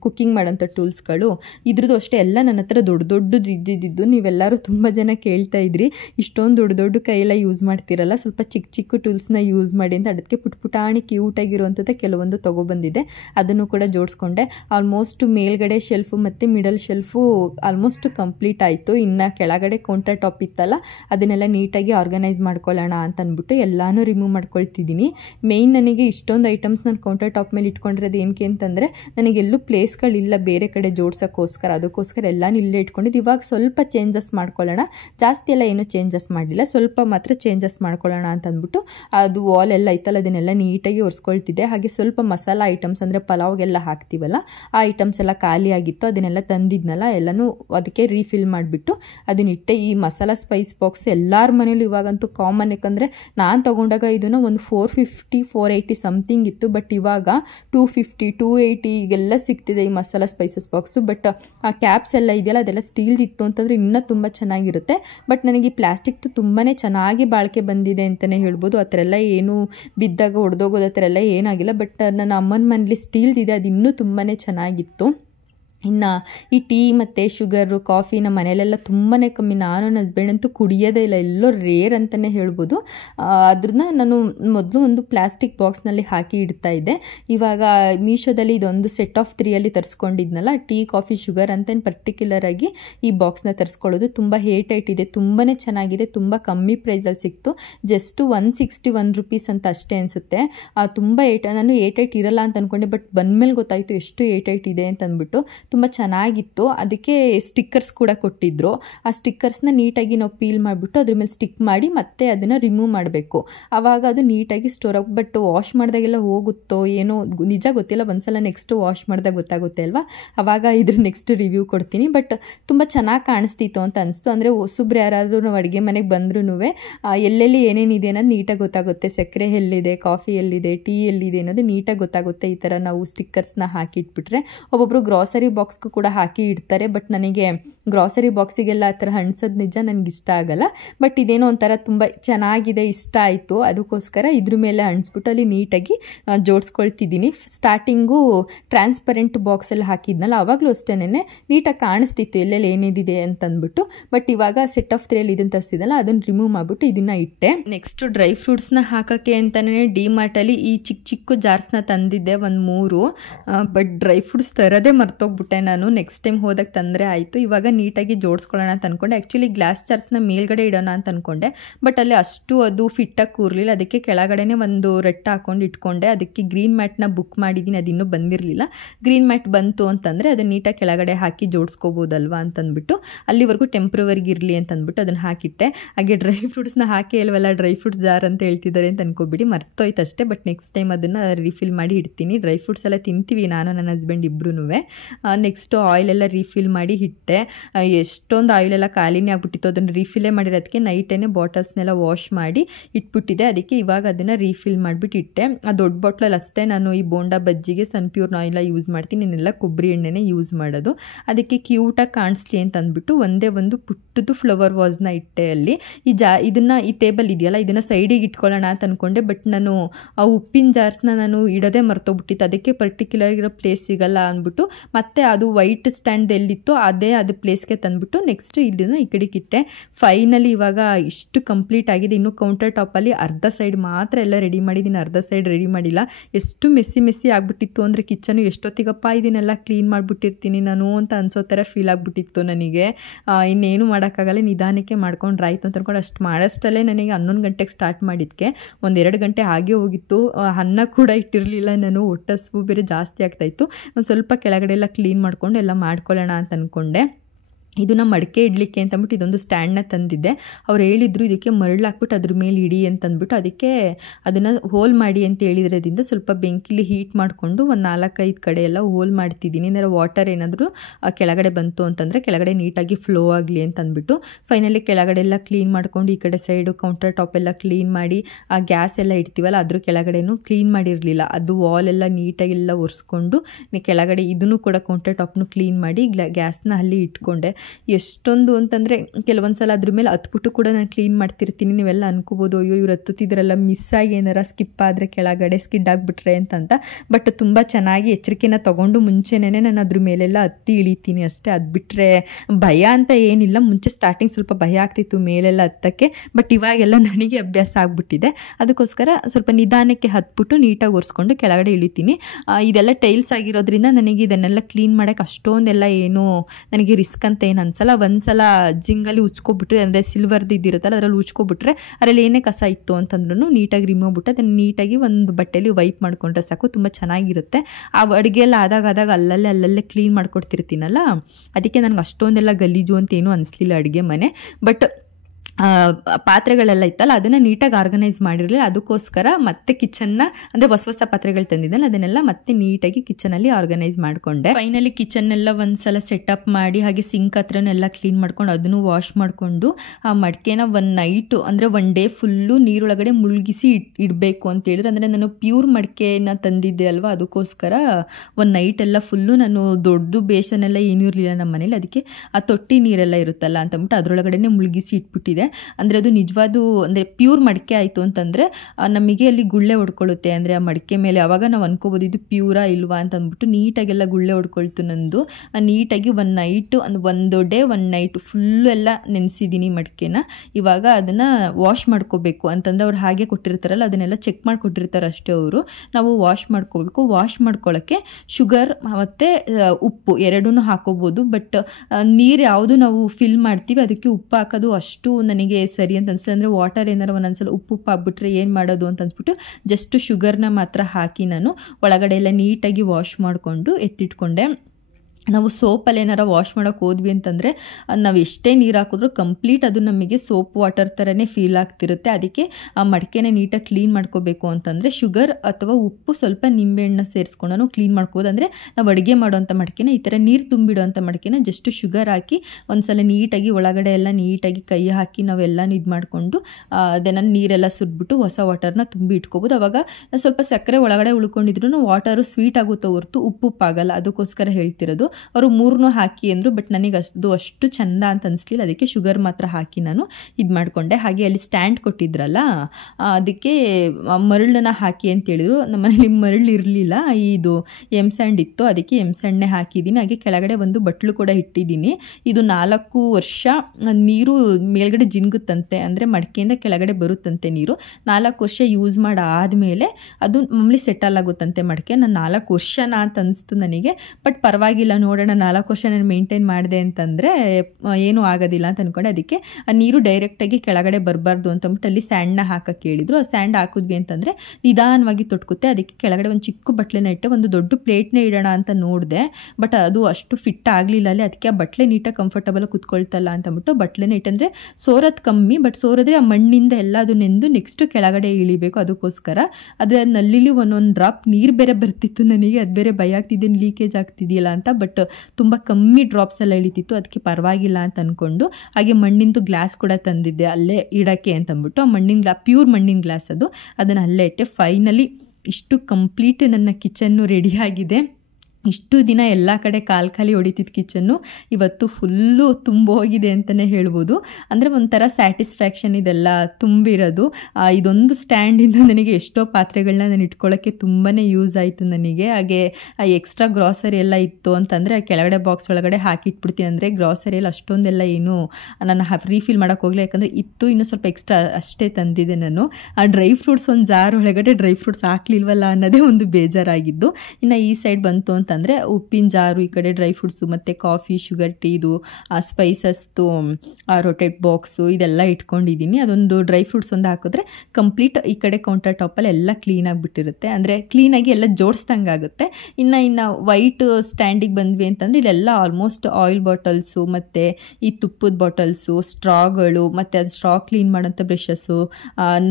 ಕುಕ್ಕಿಂಗ್ ಮಾಡೋಂಥ ಟೂಲ್ಸ್ಗಳು, ಇದ್ರದ್ದು ಅಷ್ಟೇ ಎಲ್ಲ ನನ್ನ ಹತ್ರ ದೊಡ್ಡದು ಇದ್ದಿದ್ದು. ನೀವೆಲ್ಲರೂ ತುಂಬ ಜನ ಕೇಳ್ತಾ ಇದ್ರಿ, ಇಷ್ಟೊಂದು ದೊಡ್ಡ ಕೈಯೆಲ್ಲ ಯೂಸ್ ಮಾಡ್ತಿರಲ್ಲ, ಸ್ವಲ್ಪ ಚಿಕ್ಕ ಟೂಲ್ಸ್ನ ಯೂಸ್ ಮಾಡಿ ಅಂತ. ಅದಕ್ಕೆ ಪುಟಾಣಿ ಕ್ಯೂಟಾಗಿರುವಂಥದ್ದು ಕೆಲವೊಂದು ತೊಗೊಬಂದಿದೆ, ಅದನ್ನು ಕೂಡ ಜೋಡಿಸ್ಕೊಂಡೆ. ಆಲ್ಮೋಸ್ಟ್ ಮೇಲ್ಗಡೆ ಶೆಲ್ಫು ಮತ್ತು ಮಿಡಲ್ ಶೆಲ್ಫು ಆಲ್ಮೋಸ್ಟ್ ಕಂಪ್ಲೀಟ್ ಆಯಿತು. ಇನ್ನು ಕೆಳಗಡೆ ಕೌಂಟರ್ ಟಾಪ್ ಇತ್ತಲ್ಲ, ಅದನ್ನೆಲ್ಲ ನೀಟಾಗಿ ಆರ್ಗನೈಸ್ ಮಾಡ್ಕೊಳ್ಳೋಣ ಅಂತ ಅಂದ್ಬಿಟ್ಟು ಎಲ್ಲನೂ ರಿಮೂವ್ ಮಾಡ್ಕೊಳ್ತಿದ್ದೀನಿ. ಮೇಯ್ನ್ ನನಗೆ ಇಷ್ಟೊಂದು ಐಟಮ್ಸ್ ನಾನು ಕೌಂಟರ್ ಟಾಪ್ ಮೇಲೆ ಇಟ್ಕೊಂಡಿರೋದು ಏನಕ್ಕೆ ಅಂತಂದರೆ, ನನಗೆಲ್ಲೂ ಪ್ಲೇಸ್ಗಳಿಲ್ಲ ಬೇರೆ ಕಡೆ ಜೋಡ್ಸೋಕ್ಕೋಸ್ಕರ, ಅದಕ್ಕೋಸ್ಕರ ಎಲ್ಲನೂ ಇಲ್ಲೇ ಇಟ್ಕೊಂಡಿದ್ದು. ಇವಾಗ ಸ್ವಲ್ಪ ಚೇಂಜಸ್ ಮಾಡ್ಕೊಳ್ಳೋಣ, ಜಾಸ್ತಿ ಎಲ್ಲ ಏನೂ ಚೇಂಜಸ್ ಮಾಡಲಿಲ್ಲ, ಸ್ವಲ್ಪ ಮಾತ್ರ ಚೇಂಜಸ್ ಮಾಡ್ಕೊಳ್ಳೋಣ ಅಂತ ಅಂದ್ಬಿಟ್ಟು ಅದು ವಾಲ್ ಎಲ್ಲ ಐತಲ್ಲ, ಅದನ್ನೆಲ್ಲ ನೀಟಾಗಿ ಒರೆಸ್ಕೊಳ್ತಿದ್ದೆ. ಹಾಗೆ ಸ್ವಲ್ಪ ಮಸಾಲ ಐಟಮ್ಸ್, ಅಂದರೆ ಪಲಾವ್ಗೆಲ್ಲ ಹಾಕ್ತೀವಲ್ಲ, ಆ ಐಟಮ್ಸ್ ಎಲ್ಲ ಖಾಲಿ ಆಗಿತ್ತು, ಅದನ್ನೆಲ್ಲ ತಂದಿದ್ನಲ್ಲ, ಎಲ್ಲನೂ ಅದಕ್ಕೆ ರೀಫಿಲ್ ಮಾಡಿಬಿಟ್ಟು ಅದನ್ನಿಟ್ಟೆ. ಈ ಮಸಾಲ ಸ್ಪೈಸ್ ಬಾಕ್ಸ್ ಎಲ್ಲರ ಮನೇಲೂ ಇವಾಗಂತೂ ಕಾಮನ್, ಯಾಕಂದರೆ ನಾನು ತೊಗೊಂಡಾಗ ಇದನ್ನು ಒಂದು 450-480 ಸಮಥಿಂಗ್ ಇತ್ತು, ಬಟ್ ಇವಾಗ 250 280 ಈಗೆಲ್ಲ ಸಿಗ್ತಿದೆ ಈ ಮಸಾಲ ಸ್ಪೈಸಸ್ ಬಾಕ್ಸು. ಬಟ್ ಆ ಕ್ಯಾಪ್ಸ್ ಎಲ್ಲ ಇದೆಯಲ್ಲ, ಅದೆಲ್ಲ ಸ್ಟೀಲ್ದಿತ್ತು ಅಂತಂದರೆ ಇನ್ನೂ ತುಂಬ ಚೆನ್ನಾಗಿರುತ್ತೆ. ಬಟ್ ನನಗೆ ಈ ಪ್ಲಾಸ್ಟಿಕ್ದು ತುಂಬಾ ಚೆನ್ನಾಗಿ ಬಾಳಿಕೆ ಬಂದಿದೆ ಅಂತಲೇ ಹೇಳ್ಬೋದು. ಆ ಥರ ಎಲ್ಲ ಏನೂ ಬಿದ್ದಾಗ ಒಡೆದೋಗೋದು ಆ ಥರ ಎಲ್ಲ ಏನಾಗಿಲ್ಲ. ಬಟ್ ನನ್ನ ಅಮ್ಮನ ಮನೇಲಿ ಸ್ಟೀಲ್ದಿದೆ, ಅದು ಇನ್ನೂ ತುಂಬಾ ಚೆನ್ನಾಗಿತ್ತು. ಇನ್ನು ಈ ಟೀ ಮತ್ತು ಶುಗರು, ಕಾಫಿ ನಮ್ಮ ಮನೆಯಲ್ಲೆಲ್ಲ ತುಂಬಾ ಕಮ್ಮಿ. ನಾನು ನನ್ನ ಹಸ್ಬೆಂಡ್ ಅಂತೂ ಕುಡಿಯೋದೇ ಇಲ್ಲ, ಎಲ್ಲೋ ರೇರ್ ಅಂತಲೇ ಹೇಳ್ಬೋದು. ಅದನ್ನ ನಾನು ಮೊದಲು ಒಂದು ಪ್ಲಾಸ್ಟಿಕ್ ಬಾಕ್ಸ್ನಲ್ಲಿ ಹಾಕಿ ಇಡ್ತಾಯಿದ್ದೆ. ಇವಾಗ ಮೀಶೋದಲ್ಲಿ ಇದೊಂದು ಸೆಟ್ ಆಫ್ 3 ತರಿಸ್ಕೊಂಡಿದ್ನಲ್ಲ, ಟೀ ಕಾಫಿ ಶುಗರ್ ಅಂತ ಪರ್ಟಿಕ್ಯುಲರಾಗಿ ಈ ಬಾಕ್ಸ್ನ ತರಿಸ್ಕೊಳ್ಳೋದು. ತುಂಬ ಏಟ್ ಇದೆ, ತುಂಬಾ ಚೆನ್ನಾಗಿದೆ, ತುಂಬ ಕಮ್ಮಿ ಪ್ರೈಸಲ್ಲಿ ಸಿಕ್ತು. ಜಸ್ಟ್ 161 ರೂಪೀಸ್ ಅಂತ ಅಷ್ಟೇ ಅನಿಸುತ್ತೆ. ತುಂಬ ನಾನು ಏಟ್ ಇರಲ್ಲ ಅಂತ ಅಂದ್ಕೊಂಡೆ, ಬಟ್ ಬಂದಮೇಲೆ ಗೊತ್ತಾಯಿತು ಎಷ್ಟು ಏಟ್ ಇದೆ ಅಂತ ಅಂದ್ಬಿಟ್ಟು. ತುಂಬ ಚೆನ್ನಾಗಿತ್ತು. ಅದಕ್ಕೆ ಸ್ಟಿಕ್ಕರ್ಸ್ ಕೂಡ ಕೊಟ್ಟಿದ್ದರು. ಆ ಸ್ಟಿಕ್ಕರ್ಸ್ನ ನೀಟಾಗಿ ನಾವು ಪೀಲ್ ಮಾಡಿಬಿಟ್ಟು ಅದ್ರ ಮೇಲೆ ಸ್ಟಿಕ್ ಮಾಡಿ ಮತ್ತೆ ಅದನ್ನು ರಿಮೂವ್ ಮಾಡಬೇಕು, ಆವಾಗ ಅದು ನೀಟಾಗಿ ಸ್ಟೋರ್ ಆಗಿ. ಬಟ್ ವಾಶ್ ಮಾಡಿದಾಗೆಲ್ಲ ಹೋಗುತ್ತೋ ಏನೋ ನಿಜ ಗೊತ್ತಿಲ್ಲ, ಒಂದ್ಸಲ ನೆಕ್ಸ್ಟ್ ವಾಶ್ ಮಾಡಿದಾಗ ಗೊತ್ತಾಗುತ್ತೆ ಅಲ್ವಾ, ಆವಾಗ ಇದ್ರ ನೆಕ್ಸ್ಟ್ ರಿವ್ಯೂ ಕೊಡ್ತೀನಿ. ಬಟ್ ತುಂಬ ಚೆನ್ನಾಗಿ ಕಾಣಿಸ್ತಿತ್ತು ಅಂತ ಅನಿಸ್ತು. ಅಂದರೆ ಹೊಸಬ್ರು ಯಾರಾದರೂ ನಾವು ಅಡುಗೆ ಮನೆಗೆ ಬಂದ್ರೂ ಎಲ್ಲೆಲ್ಲಿ ಏನೇನಿದೆ ಅನ್ನೋದು ನೀಟಾಗಿ ಗೊತ್ತಾಗುತ್ತೆ. ಸಕ್ಕರೆ ಎಲ್ಲಿದೆ, ಕಾಫಿ ಎಲ್ಲಿದೆ, ಟೀ ಎಲ್ಲಿದೆ ಅನ್ನೋದು ನೀಟಾಗಿ ಗೊತ್ತಾಗುತ್ತೆ ಈ ಥರ ನಾವು ಸ್ಟಿಕ್ಕರ್ಸ್ನ ಹಾಕಿ ಇಟ್ಬಿಟ್ರೆ. ಒಬ್ಬೊಬ್ಬರು ಗ್ರಾಸರಿ ಬಾಕ್ಸ್ಗೂ ಕೂಡ ಹಾಕಿ ಇಡ್ತಾರೆ, ಬಟ್ ನನಗೆ ಗ್ರಾಸರಿ ಬಾಕ್ಸಿಗೆಲ್ಲ ಆ ಥರ ಹಣ್ಸೋದು ನಿಜ ನನಗೆ ಇಷ್ಟ ಆಗಲ್ಲ. ಬಟ್ ಇದೇನೋ ಒಂಥರ ತುಂಬ ಚೆನ್ನಾಗಿದೆ, ಇಷ್ಟ ಆಯಿತು, ಅದಕ್ಕೋಸ್ಕರ ಇದ್ರ ಮೇಲೆ ಹಣ್ಸ್ಬಿಟ್ಟು ಅಲ್ಲಿ ನೀಟಾಗಿ ಜೋಡಿಸ್ಕೊಳ್ತಿದ್ದೀನಿ. ಸ್ಟಾರ್ಟಿಂಗು ಟ್ರಾನ್ಸ್ಪರೆಂಟ್ ಬಾಕ್ಸಲ್ಲಿ ಹಾಕಿದ್ನಲ್ಲ, ಆವಾಗಲೂ ಅಷ್ಟೇ ನೀಟಾಗಿ ಕಾಣಿಸ್ತಿತ್ತು ಎಲ್ಲೆಲ್ಲಿ ಏನಿದೆ ಅಂತಂದ್ಬಿಟ್ಟು. ಬಟ್ ಇವಾಗ ಸೆಟ್ ಆಫ್ 3 ಇದನ್ನು ತರಿಸಿದಲ್ಲ, ಅದನ್ನು ರಿಮೂವ್ ಮಾಡಿಬಿಟ್ಟು ಇದನ್ನು ಇಟ್ಟೆ. ನೆಕ್ಸ್ಟು ಡ್ರೈ ಫ್ರೂಟ್ಸ್ನ ಹಾಕೋಕ್ಕೆ ಅಂತಲೇ ಡಿ ಮಾರ್ಟಲ್ಲಿ ಈ ಚಿಕ್ಕ ಜಾರ್ಸ್ನ ತಂದಿದ್ದೆ, ಒಂದು 3. ಬಟ್ ಡ್ರೈ ಫ್ರೂಟ್ಸ್ ತರೋದೇ ಮರ್ತೋಗ್ಬಿಟ್ಟೆ ನಾನು. ನೆಕ್ಸ್ಟ್ ಟೈಮ್ ಹೋದಾಗ ತಂದರೆ ಆಯಿತು. ಇವಾಗ ನೀಟಾಗಿ ಜೋಡಿಸ್ಕೊಳ್ಳೋಣ ಅಂತ ಅಂದ್ಕೊಂಡೆ. ಆ್ಯಕ್ಚುಲಿ ಗ್ಲಾಸ್ ಜಾರ್ಸ್ನ ಮೇಲ್ಗಡೆ ಇಡೋಣ ಅಂತ ಅಂದ್ಕೊಂಡೆ, ಬಟ್ ಅಲ್ಲಿ ಅಷ್ಟು ಅದು ಫಿಟ್ಟಾಗಿ ಕೂರಲಿಲ್ಲ. ಅದಕ್ಕೆ ಕೆಳಗಡೆನೇ ಒಂದು ರಟ್ಟ ಹಾಕೊಂಡು ಇಟ್ಕೊಂಡೆ. ಅದಕ್ಕೆ ಗ್ರೀನ್ ಮ್ಯಾಟ್ನ ಬುಕ್ ಮಾಡಿದ್ದೀನಿ, ಅದು ಇನ್ನೂ ಬಂದಿರಲಿಲ್ಲ. ಗ್ರೀನ್ ಮ್ಯಾಟ್ ಬಂತು ಅಂತಂದರೆ ಅದನ್ನು ನೀಟಾಗಿ ಕೆಳಗಡೆ ಹಾಕಿ ಜೋಡಿಸ್ಕೋಬೋದಲ್ವಾ ಅಂತಂದ್ಬಿಟ್ಟು, ಅಲ್ಲಿವರೆಗೂ ಟೆಂಪ್ರವರಿಗೆ ಇರಲಿ ಅಂತಂದ್ಬಿಟ್ಟು ಅದನ್ನು ಹಾಕಿಟ್ಟೆ. ಹಾಗೆ ಡ್ರೈ ಫ್ರೂಟ್ಸ್ನ ಹಾಕಿ ಅಲ್ವಲ್ಲ ಡ್ರೈ ಫ್ರೂಟ್ಸ್ ಜಾರ್ ಅಂತ ಹೇಳ್ತಿದ್ದಾರೆ ಅಂತ ಅನ್ಕೋಬಿಡಿ, ಮರ್ತೋಯ್ತು ಅಷ್ಟೇ. ಬಟ್ ನೆಕ್ಸ್ಟ್ ಟೈಮ್ ಅದನ್ನು ರಿಫಿಲ್ ಮಾಡಿ ಇಡ್ತೀನಿ. ಡ್ರೈ ಫ್ರೂಟ್ಸ್ ಎಲ್ಲ ತಿಂತೀವಿ ನಾನು ನನ್ನ ಹಸ್ಬೆಂಡ್ ಇಬ್ಬರೂ. ನೆಕ್ಸ್ಟು ಆಯಿಲೆಲ್ಲ ರೀಫಿಲ್ ಮಾಡಿ ಇಟ್ಟೆ. ಎಷ್ಟೊಂದು ಆಯಿಲೆಲ್ಲ ಖಾಲಿನೇ ಆಗ್ಬಿಟ್ಟಿತ್ತು, ಅದನ್ನು ರೀಫಿಲ್ಲೇ ಮಾಡಿರೋದಕ್ಕೆ ನೈಟೇನೆ ಬಾಟಲ್ಸ್ನೆಲ್ಲ ವಾಶ್ ಮಾಡಿ ಇಟ್ಬಿಟ್ಟಿದ್ದೆ. ಅದಕ್ಕೆ ಇವಾಗ ಅದನ್ನು ರೀಫಿಲ್ ಮಾಡಿಬಿಟ್ಟು ಇಟ್ಟೆ. ಆ ದೊಡ್ಡ ಬಾಟ್ಲಲ್ಲಿ ಅಷ್ಟೇ ನಾನು ಈ ಬೋಂಡಾ ಬಜ್ಜಿಗೆ ಸನ್ಪ್ಯೂರ್ ಆಯಿಲ ಯೂಸ್ ಮಾಡ್ತೀನಿ, ಇನ್ನೆಲ್ಲ ಕೊಬ್ಬರಿ ಎಣ್ಣೆನೇ ಯೂಸ್ ಮಾಡೋದು. ಅದಕ್ಕೆ ಕ್ಯೂಟಾಗಿ ಕಾಣಿಸ್ಲಿ ಅಂತ ಅಂದ್ಬಿಟ್ಟು ಒಂದೇ ಒಂದು ಪುಟ್ಟದು ಫ್ಲವರ್ ವಾಸ್ನ ಇಟ್ಟೆ ಅಲ್ಲಿ. ಇದನ್ನು ಈ ಟೇಬಲ್ ಇದೆಯಲ್ಲ, ಇದನ್ನು ಸೈಡಿಗೆ ಇಟ್ಕೊಳ್ಳೋಣ ಅಂತ ಅಂದ್ಕೊಂಡೆ, ಬಟ್ ನಾನು ಆ ಉಪ್ಪಿನ ಜಾರ್ಸ್ನ ನಾನು ಇಡೋದೇ ಮರ್ತೋಗ್ಬಿಟ್ಟಿತ್ತು. ಅದಕ್ಕೆ ಪರ್ಟಿಕ್ಯುಲರ್ ಇರೋ ಪ್ಲೇಸ್ ಸಿಗಲ್ಲ ಅಂದ್ಬಿಟ್ಟು ಮತ್ತೆ ಅದು ವೈಟ್ ಸ್ಟ್ಯಾಂಡ್ ಎಲ್ಲಿತ್ತು ಅದು ಪ್ಲೇಸ್ಗೆ ತಂದುಬಿಟ್ಟು ನೆಕ್ಸ್ಟ್ ಇದನ್ನು ಈ ಕಡೆಗೆ ಇಟ್ಟೆ. ಫೈನಲಿ ಇವಾಗ ಇಷ್ಟು ಕಂಪ್ಲೀಟ್ ಆಗಿದೆ. ಇನ್ನು ಕೌಂಟರ್ ಟಾಪಲ್ಲಿ ಅರ್ಧ ಸೈಡ್ ಮಾತ್ರ ಎಲ್ಲ ರೆಡಿ ಮಾಡಿದ್ದೀನಿ, ಅರ್ಧ ಸೈಡ್ ರೆಡಿ ಮಾಡಿಲ್ಲ. ಎಷ್ಟು ಮೆಸ್ಸಿ ಆಗಿಬಿಟ್ಟಿತ್ತು ಅಂದರೆ ಕಿಚನು ಎಷ್ಟೊತ್ತಿಗಪ್ಪ ಇದನ್ನೆಲ್ಲ ಕ್ಲೀನ್ ಮಾಡಿಬಿಟ್ಟಿರ್ತೀನಿ ನಾನು ಅಂತ ಅನ್ಸೋ ಥರ ಫೀಲ್ ಆಗಿಬಿಟ್ಟಿತ್ತು ನನಗೆ. ಇನ್ನೇನು ಮಾಡೋಕ್ಕಾಗಲ್ಲ, ನಿಧಾನಕ್ಕೆ ಮಾಡ್ಕೊಂಡ್ರೆ ಆಯಿತು ಅಂತ ಅಂದ್ಕೊಂಡು ಅಷ್ಟು ಮಾಡೋಷ್ಟಲ್ಲೇ ನನಗೆ 11 ಗಂಟೆಗೆ ಸ್ಟಾರ್ಟ್ ಮಾಡಿದ್ದಕ್ಕೆ 1-2 ಗಂಟೆ ಹಾಗೆ ಹೋಗಿತ್ತು. ಅನ್ನ ಕೂಡ ಇಟ್ಟಿರಲಿಲ್ಲ ನಾನು, ಹೊಟ್ಟೆ ಬೇರೆ ಜಾಸ್ತಿ ಆಗ್ತಾಯಿತ್ತು. ಒಂದು ಸ್ವಲ್ಪ ಕೆಳಗಡೆ ಎಲ್ಲ ಕ್ಲೀನ್ ಮಾಡಿಕೊಂಡು ಎಲ್ಲ ಮಾಡ್ಕೊಳ್ಳೋಣ ಅಂತ ಅಂದ್ಕೊಂಡೆ. ಇದನ್ನ ಮಡಿಕೆ ಇಡಲಿಕ್ಕೆ ಅಂತಂದ್ಬಿಟ್ಟು ಇದೊಂದು ಸ್ಟ್ಯಾಂಡ್ನ ತಂದಿದ್ದೆ. ಅವ್ರು ಹೇಳಿದ್ರು ಇದಕ್ಕೆ ಮರಳು ಹಾಕ್ಬಿಟ್ಟು ಅದ್ರ ಮೇಲೆ ಇಡಿ ಅಂತಂದ್ಬಿಟ್ಟು, ಅದಕ್ಕೆ ಅದನ್ನು ಹೋಲ್ ಮಾಡಿ ಅಂತ ಹೇಳಿದ್ರದಿಂದ ಸ್ವಲ್ಪ ಬೆಂಕಿಲಿ ಹೀಟ್ ಮಾಡಿಕೊಂಡು ಒಂದು 4-5 ಕಡೆ ಎಲ್ಲ ಹೋಲ್ ಮಾಡ್ತಿದ್ದೀನಿ. ಅಂದರೆ ವಾಟರ್ ಏನಾದರೂ ಕೆಳಗಡೆ ಬಂತು ಅಂತಂದರೆ ಕೆಳಗಡೆ ನೀಟಾಗಿ ಫ್ಲೋ ಆಗಲಿ ಅಂತ ಅಂದ್ಬಿಟ್ಟು ಫೈನಲಿ ಕೆಳಗಡೆ ಎಲ್ಲ ಕ್ಲೀನ್ ಮಾಡ್ಕೊಂಡು ಈ ಕಡೆ ಸೈಡು ಕೌಂಟರ್ ಟಾಪ್ ಎಲ್ಲ ಕ್ಲೀನ್ ಮಾಡಿ ಆ ಗ್ಯಾಸ್ ಎಲ್ಲ ಇಡ್ತೀವಲ್ಲ ಅದ್ರ ಕೆಳಗಡೆನೂ ಕ್ಲೀನ್ ಮಾಡಿರಲಿಲ್ಲ, ಅದು ವಾಲೆಲ್ಲ ನೀಟಾಗೆಲ್ಲ ಒರೆಸ್ಕೊಂಡು ಕೆಳಗಡೆ ಇದನ್ನು ಕೂಡ ಕೌಂಟರ್ ಟಾಪ್ನು ಕ್ಲೀನ್ ಮಾಡಿ ಗ್ಯಾಸ್ನ ಅಲ್ಲಿ ಇಟ್ಕೊಂಡೆ. ಎಷ್ಟೊಂದು ಅಂತಂದರೆ ಕೆಲವೊಂದು ಸಲ ಅದ್ರ ಮೇಲೆ ಹತ್ಬಿಟ್ಟು ಕೂಡ ನಾನು ಕ್ಲೀನ್ ಮಾಡ್ತಿರ್ತೀನಿ. ನೀವೆಲ್ಲ ಅನ್ಕೋಬೋದು ಅಯ್ಯೋ ಇವ್ರು ಹತ್ತುತ್ತಿದ್ರಲ್ಲ ಮಿಸ್ ಆಗಿ ಏನಾರ ಸ್ಕಿಪ್ ಆದರೆ ಕೆಳಗಡೆ ಸ್ಕಿಡ್ ಆಗಿಬಿಟ್ರೆ ಅಂತ. ಬಟ್ ತುಂಬ ಚೆನ್ನಾಗಿ ಎಚ್ಚರಿಕೆನ ತೊಗೊಂಡು ಮುಂಚೆನೇ ನಾನು ಅದ್ರ ಮೇಲೆಲ್ಲ ಹತ್ತಿ ಇಳಿತೀನಿ ಅಷ್ಟೇ. ಅದು ಬಿಟ್ಟರೆ ಭಯ ಅಂತ ಏನಿಲ್ಲ. ಮುಂಚೆ ಸ್ಟಾರ್ಟಿಂಗ್ ಸ್ವಲ್ಪ ಭಯ ಆಗ್ತಿತ್ತು ಮೇಲೆಲ್ಲ ಹತ್ತಕ್ಕೆ, ಬಟ್ ಇವಾಗೆಲ್ಲ ನನಗೆ ಅಭ್ಯಾಸ ಆಗಿಬಿಟ್ಟಿದೆ. ಅದಕ್ಕೋಸ್ಕರ ಸ್ವಲ್ಪ ನಿಧಾನಕ್ಕೆ ಹತ್ಬಿಟ್ಟು ನೀಟಾಗಿ ಒರೆಸ್ಕೊಂಡು ಕೆಳಗಡೆ ಇಳಿತೀನಿ. ಇದೆಲ್ಲ ಟೈಲ್ಸ್ ಆಗಿರೋದ್ರಿಂದ ನನಗೆ ಇದನ್ನೆಲ್ಲ ಕ್ಲೀನ್ ಮಾಡೋಕ್ಕೆ ಅಷ್ಟೊಂದೆಲ್ಲ ಏನು ನನಗೆ ರಿಸ್ಕ್ ಅಂತ ಏನು ಅನ್ಸಲ್ಲ. ಒಂದ್ಸಲ ಜಿಂಗಲ್ಲಿ ಉಚ್ಕೊಬಿಟ್ರೆ ಅಂದರೆ ಸಿಲ್ವರ್ದು ಇದ್ದಿರುತ್ತಲ್ಲ ಅದರಲ್ಲಿ ಉಚ್ಕೊಬಿಟ್ರೆ ಅದರಲ್ಲಿ ಏನೇ ಕಸ ಇತ್ತು ಅಂತಂದ್ರೂ ನೀಟಾಗಿ ರಿಮೂವ್ ಬಿಟ್ಟು ಅದನ್ನು ನೀಟಾಗಿ ಒಂದು ಬಟ್ಟೆಯಲ್ಲಿ ವೈಪ್ ಮಾಡಿಕೊಂಡ್ರೆ ಸಾಕು, ತುಂಬ ಚೆನ್ನಾಗಿರುತ್ತೆ. ಆ ಅಡುಗೆ ಎಲ್ಲ ಆದಾಗ ಅಲ್ಲಲ್ಲೇ ಕ್ಲೀನ್ ಮಾಡ್ಕೊಡ್ತಿರ್ತೀನಲ್ಲ, ಅದಕ್ಕೆ ನನಗೆ ಅಷ್ಟೊಂದೆಲ್ಲ ಗಲೀಜು ಅಂತ ಏನೂ ಅನಿಸ್ಲಿಲ್ಲ ಅಡುಗೆ ಮನೆ. ಬಟ್ ಪಾತ್ರೆಗಳೆಲ್ಲ ಇತ್ತಲ್ಲ ಅದನ್ನು ನೀಟಾಗಿ ಆರ್ಗನೈಸ್ ಮಾಡಿರಲಿಲ್ಲ. ಅದಕ್ಕೋಸ್ಕರ ಮತ್ತೆ ಕಿಚನ್ನ ಅಂದರೆ ಹೊಸ ಪಾತ್ರೆಗಳು ತಂದಿದ್ದಲ್ಲ ಅದನ್ನೆಲ್ಲ ಮತ್ತೆ ನೀಟಾಗಿ ಕಿಚನಲ್ಲಿ ಆರ್ಗನೈಸ್ ಮಾಡಿಕೊಂಡೆ. ಫೈನಲಿ ಕಿಚನ್ನೆಲ್ಲ ಒಂದ್ಸಲ ಸೆಟಪ್ ಮಾಡಿ ಹಾಗೆ ಸಿಂಕ್ ಹತ್ರನೆಲ್ಲ ಕ್ಲೀನ್ ಮಾಡ್ಕೊಂಡು ಅದನ್ನು ವಾಶ್ ಮಾಡಿಕೊಂಡು ಆ ಮಡಿಕೆನ ಒಂದು ನೈಟು ಅಂದರೆ 1 ಡೇ ಫುಲ್ಲು ನೀರೊಳಗಡೆ ಮುಳುಗಿಸಿ ಇಡಬೇಕು ಅಂತ ಹೇಳಿದ್ರು. ಅಂದರೆ ನಾನು ಪ್ಯೂರ್ ಮಡಿಕೆನ ತಂದಿದ್ದೆ ಅಲ್ವಾ, ಅದಕ್ಕೋಸ್ಕರ ಒಂದು ನೈಟೆಲ್ಲ ಫುಲ್ಲು ನಾನು ದೊಡ್ಡದು ಬೇಸನೆಲ್ಲ ಏನೂ ಇರಲಿಲ್ಲ ನಮ್ಮ ಮನೇಲಿ, ಅದಕ್ಕೆ ಆ ತೊಟ್ಟಿ ನೀರೆಲ್ಲ ಇರುತ್ತಲ್ಲ ಅಂತಂದ್ಬಿಟ್ಟು ಅದರೊಳಗಡೆ ಮುಳುಗಿಸಿ ಇಟ್ಬಿಟ್ಟಿದೆ. ಅಂದರೆ ಅದು ನಿಜವಾದ ಅಂದರೆ ಪ್ಯೂರ್ ಮಡಿಕೆ ಆಯಿತು ಅಂತಂದರೆ ನಮಗೆ ಅಲ್ಲಿ ಗುಳ್ಳೆ ಹೊಡ್ಕೊಳ್ಳುತ್ತೆ. ಅಂದರೆ ಆ ಮಡಿಕೆ ಮೇಲೆ ಆವಾಗ ನಾವು ಅನ್ಕೋಬೋದು ಇದು ಪ್ಯೂರಾ ಇಲ್ವಾ ಅಂತ ಅಂದ್ಬಿಟ್ಟು ನೀಟಾಗೆಲ್ಲ ಗುಳ್ಳೆ ಹೊಡ್ಕೊಳ್ತು ನಂದು. ನೀಟಾಗಿ 1 ನೈಟು ಒಂದು ಡೇ 1 ನೈಟು ಫುಲ್ಲು ಎಲ್ಲ ನೆನೆಸಿದ್ದೀನಿ ಮಡಿಕೆನ. ಇವಾಗ ಅದನ್ನು ವಾಶ್ ಮಾಡ್ಕೋಬೇಕು ಅಂತಂದರೆ ಅವ್ರು ಹಾಗೆ ಕೊಟ್ಟಿರ್ತಾರಲ್ಲ ಅದನ್ನೆಲ್ಲ ಚೆಕ್ ಮಾಡಿಕೊಟ್ಟಿರ್ತಾರೆ ಅಷ್ಟೇ ಅವರು. ನಾವು ವಾಶ್ ಮಾಡ್ಕೋಬೇಕು. ವಾಶ್ ಮಾಡ್ಕೊಳ್ಳೋಕ್ಕೆ ಶುಗರ್ ಮತ್ತು ಉಪ್ಪು ಎರಡೂ ಹಾಕೋಬೋದು. ಬಟ್ ನೀರು ಯಾವುದು ನಾವು ಫಿಲ್ ಮಾಡ್ತೀವಿ ಅದಕ್ಕೆ ಉಪ್ಪು ಹಾಕೋದು ಅಷ್ಟು ನನಗೆ ಸರಿ ಅಂತ ಅನಿಸ್ತದೆ. ಅಂದರೆ ವಾಟರ್ ಏನಾರು ಒಂದೊಂದ್ಸಲ ಉಪ್ಪು ಹಾಕ್ಬಿಟ್ರೆ ಏನು ಮಾಡೋದು ಅಂತ ಅನ್ಸ್ಬಿಟ್ಟು ಜಸ್ಟ್ ಶುಗರ್ನ ಮಾತ್ರ ಹಾಕಿ ನಾನು ಒಳಗಡೆ ಎಲ್ಲ ನೀಟಾಗಿ ವಾಶ್ ಮಾಡಿಕೊಂಡು ಎತ್ತಿಟ್ಕೊಂಡೆ. ನಾವು ಸೋಪಲ್ಲಿ ಏನಾರ ವಾಶ್ ಮಾಡೋಕ್ಕೆ ಹೋದ್ವಿ ಅಂತಂದರೆ ನಾವು ಎಷ್ಟೇ ನೀರು ಹಾಕಿದ್ರೂ ಕಂಪ್ಲೀಟ್ ಅದು ನಮಗೆ ಸೋಪ್ ವಾಟರ್ ಥರನೇ ಫೀಲ್ ಆಗ್ತಿರುತ್ತೆ. ಅದಕ್ಕೆ ಆ ಮಡಿಕೆನ ನೀಟಾಗಿ ಕ್ಲೀನ್ ಮಾಡ್ಕೋಬೇಕು ಅಂತಂದರೆ ಶುಗರ್ ಅಥವಾ ಉಪ್ಪು ಸ್ವಲ್ಪ ನಿಂಬೆಹಣ್ಣು ಸೇರಿಸ್ಕೊಂಡು ಕ್ಲೀನ್ ಮಾಡ್ಕೋಬೋದು. ಅಂದರೆ ನಾವು ಅಡುಗೆ ಮಾಡೋವಂಥ ಮಡಿಕೆನ ಈ ಥರ ನೀರು ತುಂಬಿಡೋವಂಥ ಮಡಿಕೆನ ಜಸ್ಟ್ ಶುಗರ್ ಹಾಕಿ ಒಂದ್ಸಲ ನೀಟಾಗಿ ಒಳಗಡೆ ಎಲ್ಲ ನೀಟಾಗಿ ಕೈ ಹಾಕಿ ನಾವೆಲ್ಲನೂ ಇದು ಮಾಡಿಕೊಂಡು ಅದನ್ನು ನೀರೆಲ್ಲ ಸುರಿದ್ಬಿಟ್ಟು ಹೊಸ ವಾಟರ್ನ ತುಂಬಿ ಇಟ್ಕೋಬೋದು. ಅವಾಗ ಸ್ವಲ್ಪ ಸಕ್ಕರೆ ಒಳಗಡೆ ಉಳ್ಕೊಂಡಿದ್ರು ವಾಟರು ಸ್ವೀಟ್ ಆಗುತ್ತೋ ಹೊರತು ಉಪ್ಪಾಗಲ್ಲ. ಅದಕ್ಕೋಸ್ಕರ ಹೇಳ್ತಿರೋದು. ಅವರು 3 ಹಾಕಿ ಅಂದರು, ಬಟ್ ನನಗೆ ಅಷ್ಟು ಚಂದ ಅಂತ ಅನಿಸ್ಲಿಲ್ಲ. ಅದಕ್ಕೆ ಶುಗರ್ ಮಾತ್ರ ಹಾಕಿ ನಾನು ಇದು ಮಾಡಿಕೊಂಡೆ. ಹಾಗೆ ಅಲ್ಲಿ ಸ್ಟ್ಯಾಂಡ್ ಕೊಟ್ಟಿದ್ರಲ್ಲ ಅದಕ್ಕೆ ಮರಳನ್ನ ಹಾಕಿ ಅಂತ ಹೇಳಿದ್ರು. ನಮ್ಮನೇಲಿ ಮರಳು ಇರಲಿಲ್ಲ, ಇದು ಸ್ಯಾಂಡ್ ಇತ್ತು, ಅದಕ್ಕೆ ಸ್ಯಾಂಡ್ನೇ ಹಾಕಿದ್ದೀನಿ. ಹಾಗೆ ಕೆಳಗಡೆ ಒಂದು ಬಟ್ಲು ಕೂಡ ಇಟ್ಟಿದ್ದೀನಿ. ಇದು 4 ವರ್ಷ ನೀರು ಮೇಲ್ಗಡೆ ಜಿನ್ಗುತ್ತಂತೆ, ಅಂದರೆ ಮಡಿಕೆಯಿಂದ ಕೆಳಗಡೆ ಬರುತ್ತಂತೆ ನೀರು. 4 ವರ್ಷ ಯೂಸ್ ಮಾಡಾದಮೇಲೆ ಅದು ಮಾಮೂಲಿ ಸೆಟಲ್ ಆಗುತ್ತಂತೆ ಮಡಿಕೆ. ನಾನು 4 ವರ್ಷನ ಅಂತ ಅನಿಸ್ತು ನನಗೆ. ಬಟ್ ಪರವಾಗಿಲ್ಲ, ನೋಡೋಣ 4 ವರ್ಷ ನಾನು ಮೇಂಟೈನ್ ಮಾಡಿದೆ ಅಂತಂದರೆ ಏನೂ ಆಗೋದಿಲ್ಲ ಅಂತ ಅಂದ್ಕೊಂಡೆ. ಅದಕ್ಕೆ ಆ ನೀರು ಡೈರೆಕ್ಟಾಗಿ ಕೆಳಗಡೆ ಬರಬಾರ್ದು ಅಂತಂದ್ಬಿಟ್ಟು ಅಲ್ಲಿ ಸ್ಯಾಂಡ್ನ ಹಾಕಕ್ಕೆ ಹೇಳಿದ್ರು. ಆ ಸ್ಯಾಂಡ್ ಹಾಕಿದ್ವಿ ಅಂತಂದರೆ ನಿಧಾನವಾಗಿ ತೊಟ್ಕುತ್ತೆ. ಅದಕ್ಕೆ ಕೆಳಗಡೆ ಒಂದು ಚಿಕ್ಕ ಬಟ್ಲೆನ ಇಟ್ಟೆ. ಒಂದು ದೊಡ್ಡ ಪ್ಲೇಟ್ನೇ ಇಡೋಣ ಅಂತ ನೋಡಿದೆ, ಬಟ್ ಅದು ಅಷ್ಟು ಫಿಟ್ ಆಗಲಿಲ್ಲ ಅಲ್ಲಿ. ಅದಕ್ಕೆ ಆ ಬಟ್ಲೆ ನೀಟಾಗಿ ಕಂಫರ್ಟಬಲ್ ಕುತ್ಕೊಳ್ತಲ್ಲ ಅಂತಂದ್ಬಿಟ್ಟು ಬಟ್ಲೆನ ಇಟ್ಟಂದರೆ ಸೋರೋದು ಕಮ್ಮಿ, ಬಟ್ ಸೋರಿದ್ರೆ ಆ ಮಣ್ಣಿಂದ ಎಲ್ಲ ಅದು ನೆಂದು ನೆಕ್ಸ್ಟ್ ಕೆಳಗಡೆ ಇಳಿಬೇಕು. ಅದಕ್ಕೋಸ್ಕರ ಅದರ ನಲ್ಲಿಲಿ ಒಂದೊಂದು ಡ್ರಾಪ್ ನೀರು ಬೇರೆ ಬರ್ತಿತ್ತು ನನಗೆ. ಅದು ಬೇರೆ ಭಯ ಆಗ್ತಿದ್ದೆ ಲೀಕೇಜ್ ಆಗ್ತಿದೆಯಲ್ಲ ಅಂತ. ಬಟ್ ತುಂಬ ಕಮ್ಮಿ ಡ್ರಾಪ್ಸ್ ಎಲ್ಲ ಇಳಿತಿತ್ತು, ಅದಕ್ಕೆ ಪರವಾಗಿಲ್ಲ ಅಂತ ಅಂದ್ಕೊಂಡು ಹಾಗೆ ಮಣ್ಣಿಂದು ಗ್ಲಾಸ್ ಕೂಡ ತಂದಿದ್ದೆ ಅಲ್ಲೇ ಇಡೋಕ್ಕೆ ಅಂತಂದ್ಬಿಟ್ಟು. ಆ ಮಣ್ಣಿನ ಪ್ಯೂರ್ ಮಣ್ಣಿನ ಗ್ಲಾಸ್ ಅದನ್ನು ಅಲ್ಲೇ ಇಟ್ಟೆ. ಫೈನಲಿ ಇಷ್ಟು ಕಂಪ್ಲೀಟ್ ನನ್ನ ಕಿಚನ್ನು ರೆಡಿಯಾಗಿದೆ. ಇಷ್ಟು ದಿನ ಎಲ್ಲ ಕಡೆ ಖಾಲಿ ಹೊಡಿತಿದ್ದು ಕಿಚನ್ನು ಇವತ್ತು ಫುಲ್ಲು ತುಂಬೋಗಿದೆ ಅಂತಲೇ ಹೇಳ್ಬೋದು. ಅಂದರೆ ಒಂಥರ ಸ್ಯಾಟಿಸ್ಫ್ಯಾಕ್ಷನ್ ಇದೆಲ್ಲ ತುಂಬಿರೋದು. ಇದೊಂದು ಸ್ಟ್ಯಾಂಡಿಂದ ನನಗೆ ಎಷ್ಟೋ ಪಾತ್ರೆಗಳನ್ನ ನಾನು ಇಟ್ಕೊಳ್ಳೋಕ್ಕೆ ತುಂಬಾ ಯೂಸ್ ಆಯಿತು ನನಗೆ. ಹಾಗೆ ಎಕ್ಸ್ಟ್ರಾ ಗ್ರಾಸರಿ ಎಲ್ಲ ಇತ್ತು ಅಂತಂದರೆ ಕೆಳಗಡೆ ಬಾಕ್ಸ್ ಒಳಗಡೆ ಹಾಕಿಟ್ಬಿಡ್ತೀನಿ. ಅಂದರೆ ಗ್ರಾಸರಿಯಲ್ಲಿ ಅಷ್ಟೊಂದೆಲ್ಲ ಏನು ನಾನು ರೀಫಿಲ್ ಮಾಡೋಕ್ಕೆ ಹೋಗಲಿ, ಯಾಕಂದರೆ ಇತ್ತು ಇನ್ನೂ ಸ್ವಲ್ಪ ಎಕ್ಸ್ಟ್ರಾ ಅಷ್ಟೇ ತಂದಿದ್ದೆ ನಾನು. ಆ ಡ್ರೈ ಫ್ರೂಟ್ಸ್ ಒಂದು ಜಾರ್ ಒಳಗಡೆ ಡ್ರೈ ಫ್ರೂಟ್ಸ್ ಹಾಕ್ಲಿಲ್ವಲ್ಲ ಅನ್ನೋದೇ ಒಂದು ಬೇಜಾರಾಗಿದ್ದು. ಇನ್ನು ಈ ಸೈಡ್ ಬಂತು ಅಂತಂದರೆ ಉಪ್ಪಿನ ಜಾರು, ಈ ಕಡೆ ಡ್ರೈ ಫ್ರೂಟ್ಸು ಮತ್ತು ಕಾಫಿ, ಶುಗರ್, ಟೀದು, ಸ್ಪೈಸಸ್ದು ರೊಟೇಟ್ ಬಾಕ್ಸು ಇದೆಲ್ಲ ಇಟ್ಕೊಂಡಿದ್ದೀನಿ. ಅದೊಂದು ಡ್ರೈ ಫ್ರೂಟ್ಸ್ ಒಂದು ಹಾಕಿದ್ರೆ ಕಂಪ್ಲೀಟ್ ಈ ಕಡೆ ಕೌಂಟರ್ ಟಾಪಲ್ಲಿ ಎಲ್ಲ ಕ್ಲೀನಾಗಿ ಬಿಟ್ಟಿರುತ್ತೆ. ಅಂದರೆ ಕ್ಲೀನಾಗಿ ಎಲ್ಲ ಜೋಡಿಸ್ದಂಗೆ ಆಗುತ್ತೆ. ಇನ್ನು ವೈಟ್ ಸ್ಟ್ಯಾಂಡಿಗೆ ಬಂದ್ವಿ ಅಂತಂದರೆ ಇಲ್ಲೆಲ್ಲ ಆಲ್ಮೋಸ್ಟ್ ಆಯಿಲ್ ಬಾಟಲ್ಸು ಮತ್ತು ಈ ತುಪ್ಪದ ಬಾಟಲ್ಸು, ಸ್ಟ್ರಾಗಳು ಮತ್ತು ಅದು ಸ್ಟ್ರಾ ಕ್ಲೀನ್ ಮಾಡೋಂಥ ಬ್ರಷಸ್ಸು,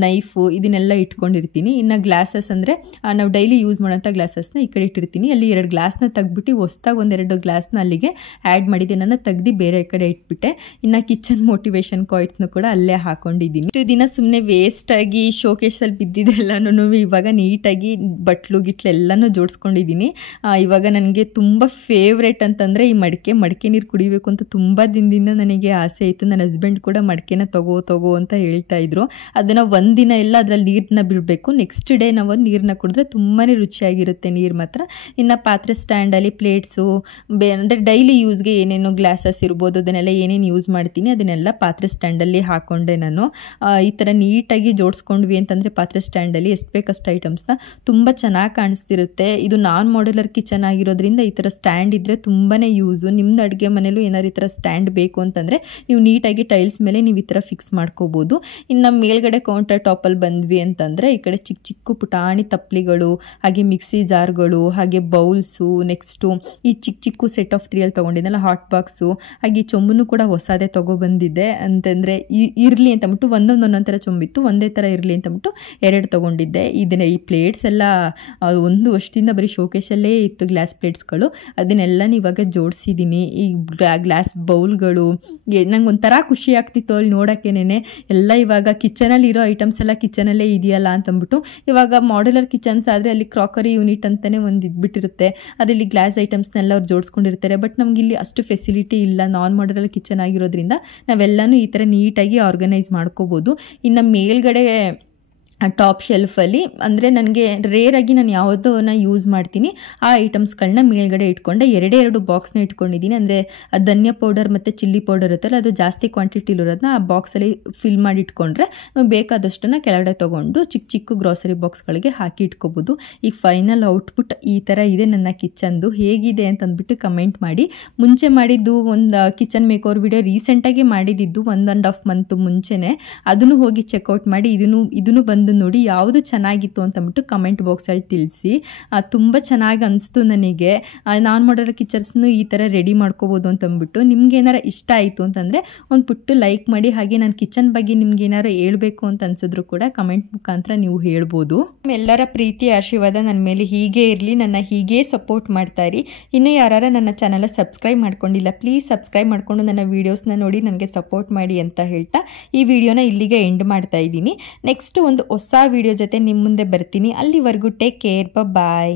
ನೈಫು ಇದನ್ನೆಲ್ಲ ಇಟ್ಕೊಂಡಿರ್ತೀನಿ. ಇನ್ನು ಗ್ಲಾಸಸ್ ಅಂದರೆ ನಾವು ಡೈಲಿ ಯೂಸ್ ಮಾಡೋಂಥ ಗ್ಲಾಸಸ್ನ ಈ ಕಡೆ ಇಟ್ಟಿರ್ತೀನಿ. ಅಲ್ಲಿ 2 ಗ್ಲಾಸ್ನ ತೆಗ್ಬಿಟ್ಟು ಹೊಸ್ದಾಗಿ 1-2 ಗ್ಲಾಸ್ನ ಅಲ್ಲಿಗೆ ಆ್ಯಡ್ ಮಾಡಿದ್ದೆ. ನಾನು ತೆಗ್ದು ಬೇರೆ ಕಡೆ ಇಟ್ಬಿಟ್ಟೆ. ಇನ್ನು ಕಿಚನ್ ಮೋಟಿವೇಶನ್ ಕಾಯಿಟ್ಸ್ನು ಕೂಡ ಅಲ್ಲೇ ಹಾಕೊಂಡಿದ್ದೀನಿ. ಇಷ್ಟು ದಿನ ಸುಮ್ಮನೆ ವೇಸ್ಟಾಗಿ ಶೋಕೇಸಲ್ಲಿ ಬಿದ್ದಿದ್ದೆಲ್ಲನೂ ಇವಾಗ ನೀಟಾಗಿ ಬಟ್ಲು ಗಿಟ್ಲು ಎಲ್ಲನೂ ಜೋಡಿಸ್ಕೊಂಡಿದ್ದೀನಿ. ಇವಾಗ ನನಗೆ ತುಂಬ ಫೇವ್ರೇಟ್ ಅಂತಂದರೆ ಈ ಮಡಿಕೆ ನೀರು ಕುಡಿಬೇಕು ಅಂತ ತುಂಬ ದಿನದಿಂದ ನನಗೆ ಆಸೆ ಇತ್ತು. ನನ್ನ ಹಸ್ಬೆಂಡ್ ಕೂಡ ಮಡಿಕೆನ ತಗೋ ಅಂತ ಹೇಳ್ತಾ ಇದ್ರು. ಅದನ್ನು ಒಂದಿನ ಎಲ್ಲ ಅದರಲ್ಲಿ ನೀರನ್ನ ಬಿಡಬೇಕು, ನೆಕ್ಸ್ಟ್ ಡೇ ನಾವು ನೀರನ್ನ ಕುಡಿದ್ರೆ ತುಂಬಾ ರುಚಿಯಾಗಿರುತ್ತೆ ನೀರು ಮಾತ್ರ. ಇನ್ನು ಪಾತ್ರೆ ಸ್ಟ್ಯಾಂಡಲ್ಲಿ ಪ್ಲೇಟ್ಸು ಅಂದರೆ ಡೈಲಿ ಯೂಸ್ಗೆ ಏನೇನು ಗ್ಲಾಸಸ್ ಇರ್ಬೋದು ಅದನ್ನೆಲ್ಲ ಏನೇನು ಯೂಸ್ ಮಾಡ್ತೀನಿ ಅದನ್ನೆಲ್ಲ ಪಾತ್ರೆ ಸ್ಟ್ಯಾಂಡಲ್ಲಿ ಹಾಕ್ಕೊಂಡೆ ನಾನು. ಈ ಥರ ನೀಟಾಗಿ ಜೋಡಿಸ್ಕೊಂಡ್ವಿ ಅಂತಂದರೆ ಪಾತ್ರೆ ಸ್ಟ್ಯಾಂಡಲ್ಲಿ ಎಷ್ಟು ಬೇಕಷ್ಟು ಐಟಮ್ಸ್ನ ತುಂಬ ಚೆನ್ನಾಗಿ ಕಾಣಿಸ್ತಿರುತ್ತೆ. ಇದು ನಾನ್ ಮಾಡ್ಯುಲರ್ ಕಿಚನ್ ಆಗಿರೋದ್ರಿಂದ ಈ ಥರ ಸ್ಟ್ಯಾಂಡ್ ಇದ್ದರೆ ತುಂಬಾ ಯೂಸು. ನಿಮ್ಮದು ಅಡುಗೆ ಮನೇಲೂ ಏನಾದ್ರು ಈ ಥರ ಸ್ಟ್ಯಾಂಡ್ ಬೇಕು ಅಂತಂದರೆ ನೀವು ನೀಟಾಗಿ ಟೈಲ್ಸ್ ಮೇಲೆ ನೀವು ಈ ಥರ ಫಿಕ್ಸ್ ಮಾಡ್ಕೋಬೋದು. ಇನ್ನು ಮೇಲ್ಗಡೆ ಕೌಂಟರ್ ಟಾಪಲ್ಲಿ ಬಂದ್ವಿ ಅಂತಂದರೆ ಈ ಕಡೆ ಚಿಕ್ಕ ಚಿಕ್ಕ ಪುಟಾಣಿ ತಪ್ಪಲಿಗಳು, ಹಾಗೆ ಮಿಕ್ಸಿ ಜಾರ್ಗಳು, ಹಾಗೆ ಬೌಲ್ಸು, ನೆಕ್ಸ್ಟು ಈ ಚಿಕ್ಕ ಸೆಟ್ ಆಫ್ 3 ತೊಗೊಂಡಿದ್ದೆನಲ್ಲ ಹಾಟ್ ಬಾಕ್ಸು, ಹಾಗೆ ಈ ಚೊಂಬನ್ನು ಕೂಡ ಹೊಸದೇ ತೊಗೊಬಂದಿದ್ದೆ. ಅಂತಂದರೆ ಇರಲಿ ಅಂತಂದ್ಬಿಟ್ಟು ಒಂದೊಂದು ಥರ ಚೊಂಬಿತ್ತು, ಒಂದೇ ಥರ ಇರಲಿ ಅಂತಂದ್ಬಿಟ್ಟು 2 ತೊಗೊಂಡಿದ್ದೆ. ಇದನ್ನೇ ಈ ಪ್ಲೇಟ್ಸ್ ಎಲ್ಲ 1 ವರ್ಷದಿಂದ ಬರೀ ಶೋಕೇಶಲ್ಲೇ ಇತ್ತು ಗ್ಲಾಸ್ ಪ್ಲೇಟ್ಸ್ಗಳು. ಅದನ್ನೆಲ್ಲನೂ ಇವಾಗ ಜೋಡಿಸಿದ್ದೀನಿ. ಈ ಗ್ಲಾಸ್ ಬೌಲ್ಗಳು ನಂಗೆ ಒಂಥರ ಖುಷಿ ಆಗ್ತಿತ್ತು ಅಲ್ಲಿ ನೋಡೋಕ್ಕೇನೆ. ಎಲ್ಲ ಇವಾಗ ಕಿಚನಲ್ಲಿ ಇರೋ ಐಟಮ್ಸ್ ಎಲ್ಲ ಕಿಚನಲ್ಲೇ ಇದೆಯಲ್ಲ ಅಂತಂದ್ಬಿಟ್ಟು. ಇವಾಗ ಮಾಡ್ಯುಲರ್ ಕಿಚನ್ಸ್ ಆದರೆ ಅಲ್ಲಿ ಕ್ರಾಕರಿ ಯೂನಿಟ್ ಅಂತಲೇ ಒಂದು ಇದ್ಬಿಟ್ಟಿರುತ್ತೆ, ಅದರಲ್ಲಿ ಗ್ಲಾಸ್ ಐಟಮ್ಸ್ನೆಲ್ಲ ಅವ್ರು ಜೋಡಿಸ್ಕೊಂಡಿರ್ತಾರೆ. ಬಟ್ ನಮ್ಗೆ ಇಲ್ಲಿ ಅಷ್ಟು ಫೆಸಿಲಿಟಿ ಇಲ್ಲ, ನಾನ್ ಮಾಡ್ಯುಲರ್ ಕಿಚನ್ ಆಗಿರೋದ್ರಿಂದ ನಾವೆಲ್ಲನೂ ಈ ಥರ ನೀಟಾಗಿ ಆರ್ಗನೈಸ್ ಮಾಡ್ಕೋಬೋದು. ಇನ್ನು ಮೇಲ್ಗಡೆ ಟಾಪ್ ಶೆಲ್ಫಲ್ಲಿ ಅಂದರೆ ನನಗೆ ರೇರಾಗಿ ನಾನು ಯಾವುದನ್ನ ಯೂಸ್ ಮಾಡ್ತೀನಿ ಆ ಐಟಮ್ಸ್ಗಳನ್ನ ಮೇಲ್ಗಡೆ ಇಟ್ಕೊಂಡೆ 2 ಬಾಕ್ಸ್ನ ಇಟ್ಕೊಂಡಿದ್ದೀನಿ. ಅಂದರೆ ಧನಿಯಾ ಪೌಡರ್ ಮತ್ತು ಚಿಲ್ಲಿ ಪೌಡರ್ ಇರುತ್ತಲ್ಲ ಅದು ಜಾಸ್ತಿ ಕ್ವಾಂಟಿಟಿಲಿರೋದನ್ನ ಆ ಬಾಕ್ಸಲ್ಲಿ ಫಿಲ್ ಮಾಡಿ ಇಟ್ಕೊಂಡ್ರೆ ನಮಗೆ ಬೇಕಾದಷ್ಟನ್ನು ಕೆಳಗಡೆ ತೊಗೊಂಡು ಚಿಕ್ಕ ಗ್ರಾಸರಿ ಬಾಕ್ಸ್ಗಳಿಗೆ ಹಾಕಿ ಇಟ್ಕೋಬೋದು. ಈಗ ಫೈನಲ್ ಔಟ್ಪುಟ್ ಈ ಥರ ಇದೆ ನನ್ನ ಕಿಚನ್ದು. ಹೇಗಿದೆ ಅಂತಂದ್ಬಿಟ್ಟು ಕಮೆಂಟ್ ಮಾಡಿ. ಮುಂಚೆ ಮಾಡಿದ್ದು ಒಂದು ಕಿಚನ್ ಮೇಕೋರ್ ವಿಡಿಯೋ ರೀಸೆಂಟಾಗಿ ಮಾಡಿದ್ದು 1.5 ಮಂತ್ ಮುಂಚೆನೇ, ಅದನ್ನು ಹೋಗಿ ಚೆಕ್ಔಟ್ ಮಾಡಿ ಇದನ್ನು ಬಂದು ನೋಡಿ ಯಾವುದು ಚೆನ್ನಾಗಿತ್ತು ಅಂತಂದ್ಬಿಟ್ಟು ಕಮೆಂಟ್ ಬಾಕ್ಸಲ್ಲಿ ತಿಳಿಸಿ. ತುಂಬ ಚೆನ್ನಾಗಿ ಅನಿಸ್ತು ನನಗೆ. ನಾನ್ ಮಾಡ್ಯುಲರ್ ಕಿಚನ್ಸ್ನು ಈ ಥರ ರೆಡಿ ಮಾಡ್ಕೋಬೋದು ಅಂತಂದ್ಬಿಟ್ಟು. ನಿಮ್ಗೆ ಏನಾರು ಇಷ್ಟ ಆಯಿತು ಅಂತಂದರೆ ಒಂದು ಪುಟ್ಟು ಲೈಕ್ ಮಾಡಿ. ಹಾಗೆ ನನ್ನ ಕಿಚನ್ ಬಗ್ಗೆ ನಿಮ್ಗೆ ಏನಾರು ಹೇಳ್ಬೇಕು ಅಂತ ಅನ್ಸಿದ್ರು ಕೂಡ ಕಮೆಂಟ್ ಮುಖಾಂತರ ನೀವು ಹೇಳ್ಬೋದು. ಎಲ್ಲರ ಪ್ರೀತಿ ಆಶೀರ್ವಾದ ನನ್ನ ಮೇಲೆ ಹೀಗೆ ಇರಲಿ, ನನ್ನ ಹೀಗೆ ಸಪೋರ್ಟ್ ಮಾಡ್ತಾ ಇರಿ. ಇನ್ನೂ ಯಾರು ನನ್ನ ಚಾನಲ್ ಸಬ್ಸ್ಕ್ರೈಬ್ ಮಾಡ್ಕೊಂಡಿಲ್ಲ ಪ್ಲೀಸ್ ಸಬ್ಸ್ಕ್ರೈಬ್ ಮಾಡಿಕೊಂಡು ನನ್ನ ವೀಡಿಯೋಸ್ನ ನೋಡಿ ನನಗೆ ಸಪೋರ್ಟ್ ಮಾಡಿ ಅಂತ ಹೇಳ್ತಾ ಈ ವಿಡಿಯೋನ ಇಲ್ಲಿಗೆ ಎಂಡ್ ಮಾಡ್ತಾ ಇದ್ದೀನಿ. ನೆಕ್ಸ್ಟ್ ಒಂದು ಹೊಸ ವಿಡಿಯೋ ಜೊತೆ ನಿಮ್ಮ ಮುಂದೆ ಬರ್ತೀನಿ. ಅಲ್ಲಿವರೆಗೂ ಟೇಕ್ ಕೇರ್, ಬಾಯ್.